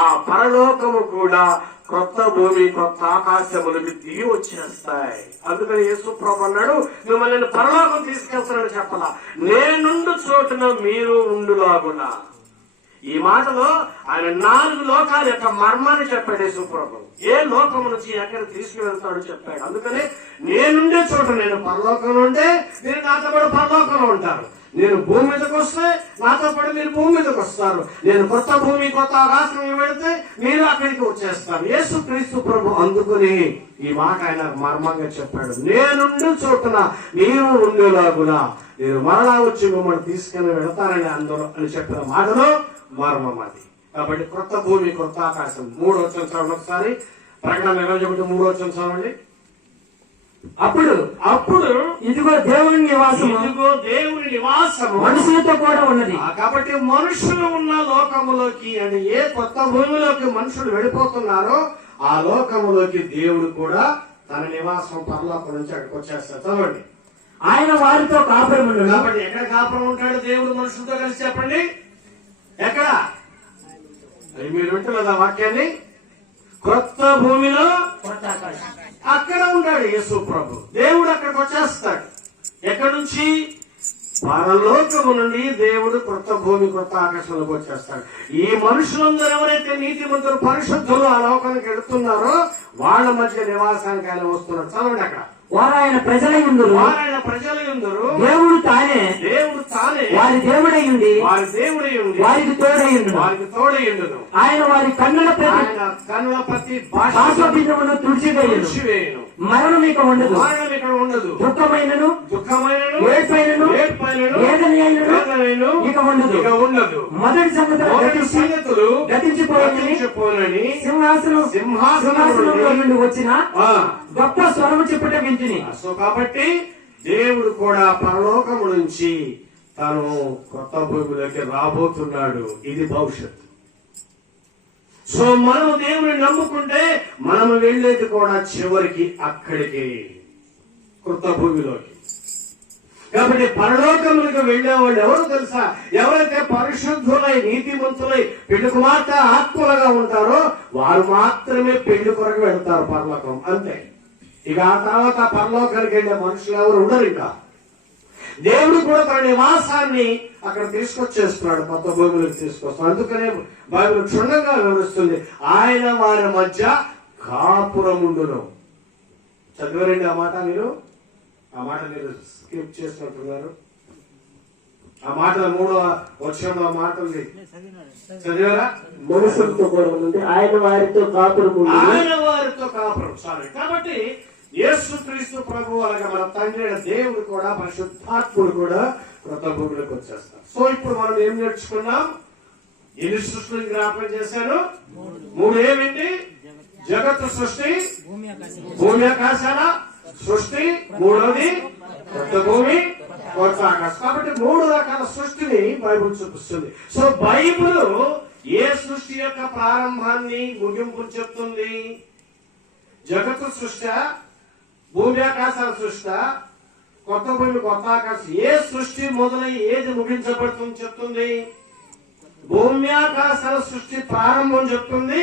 ఆ పరలోకము కూడా కొత్త భూమి, కొత్త ఆకాశములకు దిగి వచ్చేస్తాయి. అందుకని యేసు ప్రభు అన్నాడు, మిమ్మల్ని పరలోకం తీసుకెళ్తానని చెప్పలా, నేనుండు చోటున మీరు ఉండులాగునా. ఈ మాటలో ఆయన 4 లోకాల యొక్క మర్మాన్ని చెప్పాడు యేసు ప్రభు. ఏ లోకము నుంచి ఎక్కడ తీసుకువెళ్తాడో చెప్పాడు. అందుకని నేనుండే చోట, నేను పరలోకంలో ఉంటే మీరు నాతో పాటు పరలోకంలో ఉంటారు. నేను భూమి మీదకి వస్తే నాతో పాటు మీరు భూమి మీదకి వస్తారు. నేను కొత్త భూమి, కొత్త ఆకాశం పెడితే మీరు అక్కడికి వచ్చేస్తారు. యేసు క్రీస్తు ప్రభు అందుకుని ఈ మాట ఆయన మర్మంగా చెప్పాడు, నేనుండు చోటున మీరు ఉండేలాగునా నేను మరలా వచ్చి మిమ్మల్ని తీసుకెళ్లి వెళతానని అందులో అని చెప్పిన మాటలో మర్మం అది. కాబట్టి కొత్త భూమి, కొత్త ఆకాశం. 3వ వచనం చదవండి ఒకసారి. ప్రకటన 21 3వ వచనం చదవండి. అప్పుడు ఇదిగో దేవుని నివాసము మనుషులతో కూడా ఉన్నది. కాబట్టి మనుషులు ఉన్న లోకములోకి, అంటే ఏ కొత్త భూమిలోకి మనుషులు వెళ్ళిపోతున్నారో ఆ లోకములోకి దేవుడు కూడా తన నివాసం పరలోకం నుంచి అక్కడికి వచ్చేస్తారు. చదవండి. ఆయన వారితో కాపురం ఉండడు. కాబట్టి ఎక్కడ కాపురం ఉంటాడు దేవుడు మనుషులతో కలిసి? చెప్పండి, ఎక్కడ? అది మీరు వింటున్నదా వాక్యాన్ని? కొత్త భూమిలో కొత్త ఆకాశం అక్కడ ఉంటాడు యేసు ప్రభు. దేవుడు అక్కడికి వచ్చేస్తాడు. ఎక్కడి నుంచి? పరలోకము నుండి దేవుడు కొత్త భూమి, కొత్త ఆకాశంలోకి వచ్చేస్తాడు. ఈ మనుషులందరూ ఎవరైతే నీతిమంతులు, పరిశుద్ధులు ఆ లోకానికి వెళుతున్నారో వాళ్ళ మధ్య నివాసానికి ఆయన వస్తున్నాడు. చదవండి అక్కడ. వారు ఆయన ప్రజలై ఉందురు. వారైన ప్రజలు ఉందరు. దేవుడు తానే దేవుడు తానే వారి దేవుడై ఉండి వారి దేవుడై ఉండి వారికి తోడై ఉండును. వారికి తోడై ఉండును. ఆయన వారి కన్నుల ప్రతి ఆయన కన్నుల ప్రతి భాష పాపబిందువును తుడిచివేయును. తుడిచివేయును. మరణం ఇక ఉండదు. మరణం ఇక్కడ ఉండదు. దుఃఖమైనను దుఃఖమైనను ఏడ్పైనను ఏడ్పైనను వేదన అయినను వేదనైనను ఇక ఉండదు. ఇక ఉండదు. మొదటి సంగతులు మొదటి సంగతులు గతించిపోయినని సింహాసనంలో సింహాసనంలో నుండి వచ్చిన ఆ, గొప్ప స్వరము చెప్పుట వింటిని. సో కాబట్టి దేవుడు కూడా పరలోకము నుంచి తాను కొత్త భూమిలోకి రాబోతున్నాడు. ఇది భవిష్యత్తు. సో మనం దేవుని నమ్ముకుంటే మనం వెళ్ళేది కూడా చివరికి అక్కడికి, కొత్త భూమిలోకి. కాబట్టి పరలోకములకు వెళ్ళేవాళ్ళు ఎవరు తెలుసా? ఎవరైతే పరిశుద్ధులై నీతిమంతులై పెళ్లి కుమార్తె ఆత్మలుగా ఉంటారో వారు మాత్రమే పెళ్లి కొరకు వెళ్తారు పరలోకం, అంతే. ఇక ఆ తర్వాత పరలోకానికి వెళ్ళే మనుషులు ఎవరు ఉండరు. ఇంకా దేవుడు కూడా తన నివాసాన్ని అక్కడ తీసుకొచ్చేస్తున్నాడు, కొత్త భూమిలోకి తీసుకొస్తున్నాడు. అందుకనే బైబిల్ క్షుణ్ణంగా వివరిస్తుంది, ఆయన వారి మధ్య కాపురముండును. చదివారండి ఆ మాట మీరు? ఆ మాట మీరు స్కిప్ చేసినట్టున్నారు. ఆ మాట 3వ వచనంలో మాటలు చదివారా? మనుషులతో కూడా ఉంది ఆయన వారితో కాపురము. ఆయన వారితో కాపురం. సారీ. కాబట్టి యేసుక్రీస్తు ప్రభు అలాగే మన తండ్రి అయిన దేవుడు కూడా పరిశుద్ధాత్ముడు కూడా కొత్త భూమిలోకి వచ్చేస్తారు. సో ఇప్పుడు మనం ఏం నేర్చుకున్నాం? ఎన్ని సృష్టిని జ్ఞాపకం చేశాను? 3 ఏమిటి? జగత్తు సృష్టి, భూమి ఆకాశాల సృష్టి, 3వది కొత్త భూమి కొత్త ఆకాశం. కాబట్టి 3 రకాల సృష్టిని బైబిల్ చూపిస్తుంది. సో బైబిల్ ఏ సృష్టి యొక్క ప్రారంభాన్ని ముగింపు చెప్తుంది? జగత్తు సృష్టి, భూమి ఆకాశాల సృష్టి, కొత్త భూమి కొత్త ఆకాశం. ఏ సృష్టి మొదలై ఏది ముగించబడుతుంది చెప్తుంది? భూమి ఆకాశాల సృష్టి ప్రారంభం చెప్తుంది,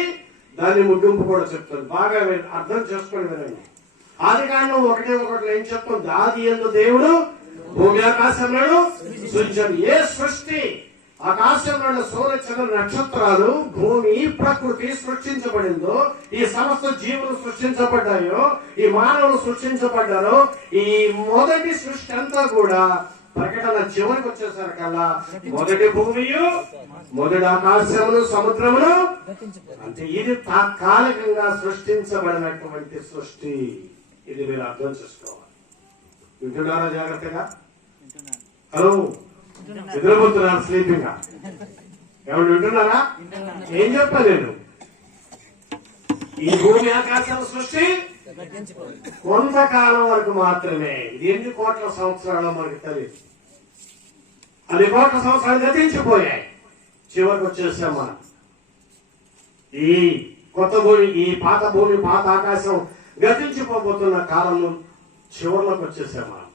దాని ముగింపు కూడా చెప్తుంది. బాగా అర్థం చేసుకొని వినండి. ఆదికాండం 1:1 ఏం చెప్తుంది? ఆది యందు దేవుడు భూమి ఆకాశములను సృజించాడు. ఏ సృష్టి? ఆకాశంలో సూర్య చంద్ర నక్షత్రాలు, భూమి, ప్రకృతి సృష్టించబడిందో, ఈ సమస్త జీవులు సృష్టించబడ్డాయో, ఈ మానవులు సృష్టించబడ్డారో, ఈ మొదటి సృష్టి అంతా కూడా ప్రకటన చివరికి వచ్చేసరికల్లా మొదటి భూమియు మొదటి ఆకాశములు సముద్రములు అంటే ఇది తాత్కాలికంగా సృష్టించబడినటువంటి సృష్టి. ఇది మీరు అర్థం చేసుకోవాలి. వింటున్నారా జాగ్రత్తగా? హలో, నిద్రపోతున్నారు స్లీపింగ్ గా? ఎవరు వింటున్నారా? ఏం చెప్పా నేను? ఈ భూమి ఆకాశం సృష్టి కొంతకాలం వరకు మాత్రమే. ఇది ఎన్ని కోట్ల సంవత్సరాలు మనకు తెలియదు. అన్ని కోట్ల సంవత్సరాలు గతించిపోయాయి. చివరికి వచ్చేసాం మనం. ఈ కొత్త భూమి, ఈ పాత భూమి, పాత ఆకాశం గతించిపోతున్న కాలము చివరిలోకి వచ్చేసాం మనం.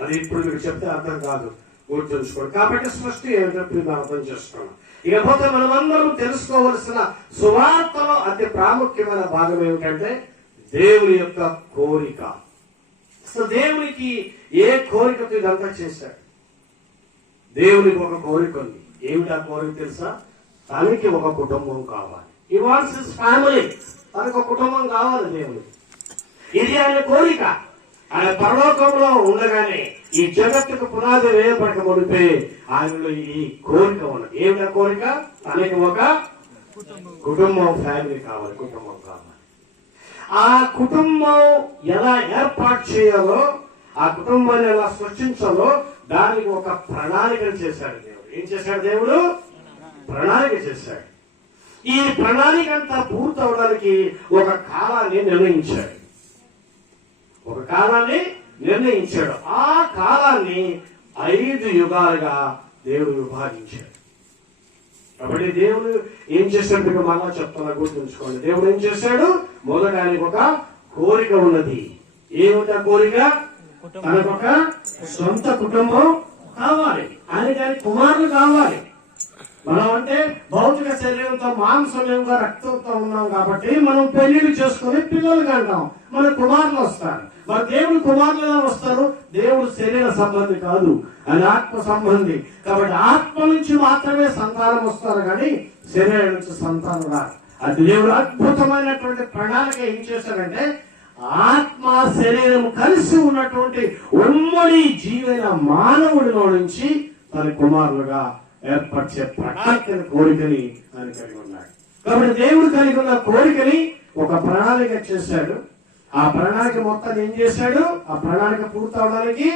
అది ఇప్పుడు మీకు చెప్తే అర్థం కాదు, గుర్తుంచుకోండి. కాబట్టి సృష్టి ఏమిటో మీరు అర్థం చేసుకోండి. ఇకపోతే మనమందరం తెలుసుకోవలసిన సువార్తలో అతి ప్రాముఖ్యమైన భాగం ఏమిటంటే దేవుని యొక్క కోరిక. అసలు దేవునికి ఏ కోరికతో ఇదంతా చేశాడు? దేవునికి ఒక కోరిక ఉంది. ఏమిటా కోరిక తెలుసా? తనకి ఒక కుటుంబం కావాలి. ఈ వాంట్స్ హిస్ ఫ్యామిలీ. తనకు ఒక కుటుంబం కావాలి దేవునికి. ఇది ఆయన కోరిక. ఆయన పరలోకంలో ఉండగానే ఈ జగత్తుకు పునాది వేయబడక మునిపే ఆయనలో ఈ కోరిక ఉన్నది. ఏమిటా కోరిక? తనకి ఒక కుటుంబం, ఫ్యామిలీ కావాలి, కుటుంబం కావాలి. ఆ కుటుంబం ఎలా ఏర్పాటు చేయాలో, ఆ కుటుంబాన్ని ఎలా సృష్టించాలో దానికి ఒక ప్రణాళికను చేశాడు దేవుడు. ఏం చేశాడు దేవుడు? ప్రణాళిక చేశాడు. ఈ ప్రణాళిక అంతా పూర్తి అవడానికి ఒక కాలాన్ని నిర్ణయించాడు. ఒక కాలాన్ని నిర్ణయించాడు. ఆ కాలాన్ని 5 యుగాలుగా దేవుడు విభాగించాడు. కాబట్టి దేవుడు ఏం చేశాడు మీకు మళ్ళా చెప్తున్నా, గుర్తుంచుకోండి. దేవుడు ఏం చేశాడు? మొదట ఆయనకు ఒక కోరిక ఉన్నది. ఏమిటా కోరిక? తనకు ఒక సొంత కుటుంబం కావాలి. ఆయనకి కుమారులు కావాలి. మనం అంటే భౌతిక శరీరంతో, మాంసంగా, రక్తంతో ఉన్నాం కాబట్టి మనం పెళ్లిళ్ళు చేసుకుని పిల్లలు కంటాం, మన కుమారులు వస్తారు. మరి దేవుడు కుమారులు వస్తారు. దేవుడు శరీర సంబంధి కాదు, ఆయన ఆత్మ సంబంధి. కాబట్టి ఆత్మ నుంచి మాత్రమే సంతానం వస్తారు, కానీ శరీరం నుంచి సంతానం రాదు. అది దేవుడు అద్భుతమైనటువంటి ప్రణాళిక ఏం చేశాడంటే ఆత్మ శరీరం కలిసి ఉన్నటువంటి ఉమ్మడి జీవైన మానవుడిలో నుంచి తన కుమారులుగా ఏర్పరిచే ప్రణాళికని కోరికని ఆయన కలిగి ఉన్నాడు. కాబట్టి దేవుడు కలిగి ఉన్న కోరికని ఒక ప్రణాళిక చేశాడు. ఆ ప్రణాళిక మొత్తాన్ని ఏం చేశాడు? ఆ ప్రణాళిక పూర్తవడానికి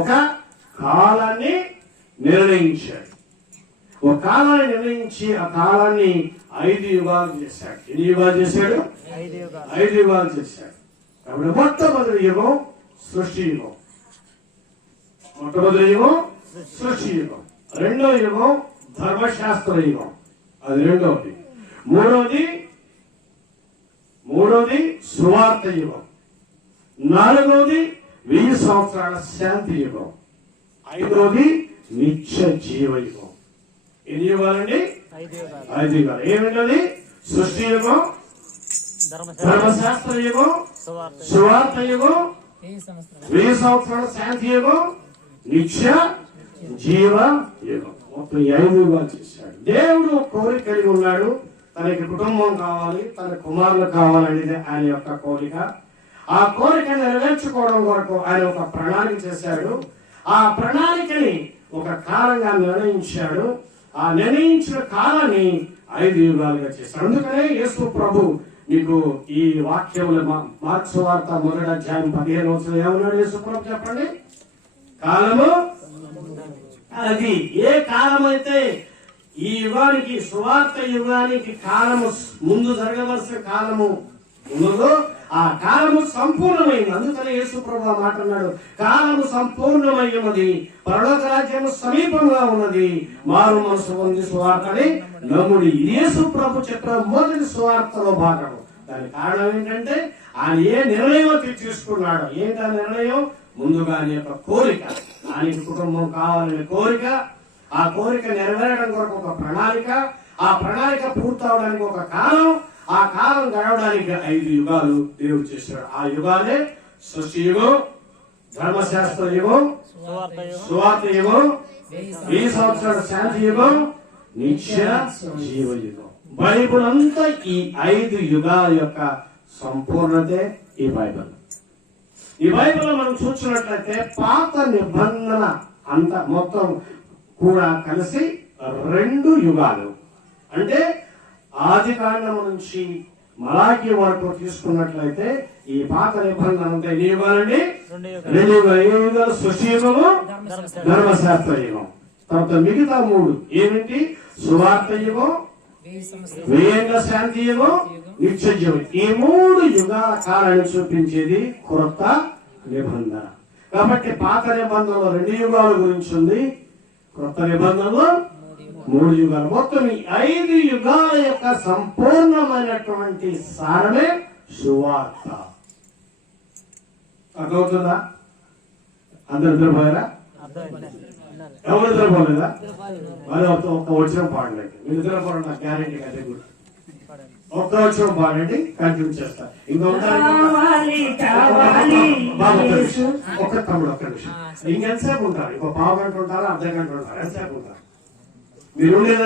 ఒక కాలాన్ని నిర్ణయించాడు. ఒక కాలాన్ని నిర్ణయించి ఆ కాలాన్ని 5 యుగాలు చేశాడు. ఎన్ని యుగాలు చేశాడు? 5 యుగాలు చేశాడు. కాబట్టి మొట్టమొదటి యుగం సృష్టి యుగం. మొట్టమొదటి యుగం సృష్టి యుగం. రెండో యుగం ధర్మశాస్త్ర యుగం, అది రెండవది. మూడవది సువార్త యుగం. నాలుగవది 1000 సంవత్సరాల శాంతి యుగం. ఐదవది నిత్య జీవ యుగం. ఎన్ని యుగాలండి? 5 యుగాలు. ఏమిటది? సృష్టి యుగం, ధర్మశాస్త్ర యుగం, సువార్త యుగం, 1000 సంవత్సరాల శాంతి యుగం, నిత్య జీవ యుగం. మొత్తం 5 యుగాలు చేశాడు. దేవుడు కోరిక కలిగి ఉన్నాడు. తనకి కుటుంబం కావాలి, తన కుమారులు కావాలనేది ఆయన యొక్క కోరిక. ఆ కోరిక నెరవేర్చుకోవడం కొరకు ఆయన ఒక ప్రణాళిక చేశాడు. ఆ ప్రణాళికని ఒక కాలంగా నిర్ణయించాడు. ఆ నిర్ణయించిన కాలాన్ని 5 యుగాలుగా చేశాడు. అందుకనే యేసు ప్రభు మీకు ఈ వాక్యములు మార్క్స్ వార్త 1వ అధ్యాయం 15వ వచనం ఏమన్నాడు యేసు ప్రభు? చెప్పండి. కాలము అది ఏ కాలం అయితే ఈ యుగానికి, సువార్త యుగానికి కాలము ముందు జరగవలసిన కాలము ఉన్నదో ఆ కాలము సంపూర్ణమైంది. అందుకనే యేసు ప్రభు మాట అన్నాడు, కాలము సంపూర్ణమైనది, పరలోక రాజ్యము సమీపంగా ఉన్నది, మారు మనసు పొంది సువార్తని నమ్ముడి. యేసు ప్రభు చెప్పిన మొదటి సువార్తలో భాగము. దాని కారణం ఏంటంటే ఆయన ఏ నిర్ణయం తీసుకున్నాడో. ఏంటి ఆ నిర్ణయం? ముందుగా ఆయన యొక్క కోరిక, ఆయనకి కుటుంబం కావాలనే కోరిక, ఆ కోరిక నెరవేరడం కొరకు ఒక ప్రణాళిక, ఆ ప్రణాళిక పూర్తవడానికి ఒక కాలం, ఆ కాలం గడవడానికి 5 యుగాలు దేవుడు చేశాడు. ఆ యుగాలే సృష్టి యుగం, ధర్మశాస్త్ర యుగం, సువార్త యుగం, 1000 సంవత్సరాల శాంతి యుగం, నిత్య జీవ యుగం. బైబుల్ అంతా ఈ 5 యుగాల యొక్క సంపూర్ణతే ఈ బైబిల్. ఈ బైబిల్లో మనం చూసినట్లయితే పాత నిబంధన అంత మొత్తం కూడా కలిసి 2 యుగాలు. అంటే ఆది కాండం నుంచి మలాకి వరకు తీసుకున్నట్లయితే ఈ పాత నిబంధన అంతా ఎన్ని యుగాలండి? 2 యుగాలు. ఏ యుగాలు? సృష్టి యుగము, ధర్మశాస్త్ర యుగం. తర్వాత మిగతా 3 ఏమిటి? సువార్త యుగం, 1000 శాంతి యుగం, నిత్య జీవం. ఈ 3 యుగాల కాలాన్ని చూపించేది క్రొత్త నిబంధన. కాబట్టి పాత నిబంధనలో 2 యుగాల గురించి ఉంది, క్రొత్త నిబంధనలో 3 యుగాలు. మొత్తం ఈ 5 యుగాల యొక్క సంపూర్ణమైనటువంటి సారమే సువార్త. అర్థమవుతుందా? అందరు నిద్రపోయారా? ఎవరు నిద్రపోలేదా? మరి ఒక్క వచ్చిన పాడలేదు. మీరు నిద్రపోవడం నాకు గ్యారెంటీ అదే గుర్తు. ఒక్క వచ్చిన పాడండి, కంటిన్యూ చేస్తా. ఒక్క తమ్ముడు ఒక్క నిమిషం. ఇంకెంతసేపు ఉంటారు? ఇంకో పావు గంట ఉంటారా? అర్ధ గంట ఉంటారా? ఎంతసేపు ఉంటారు? మీరు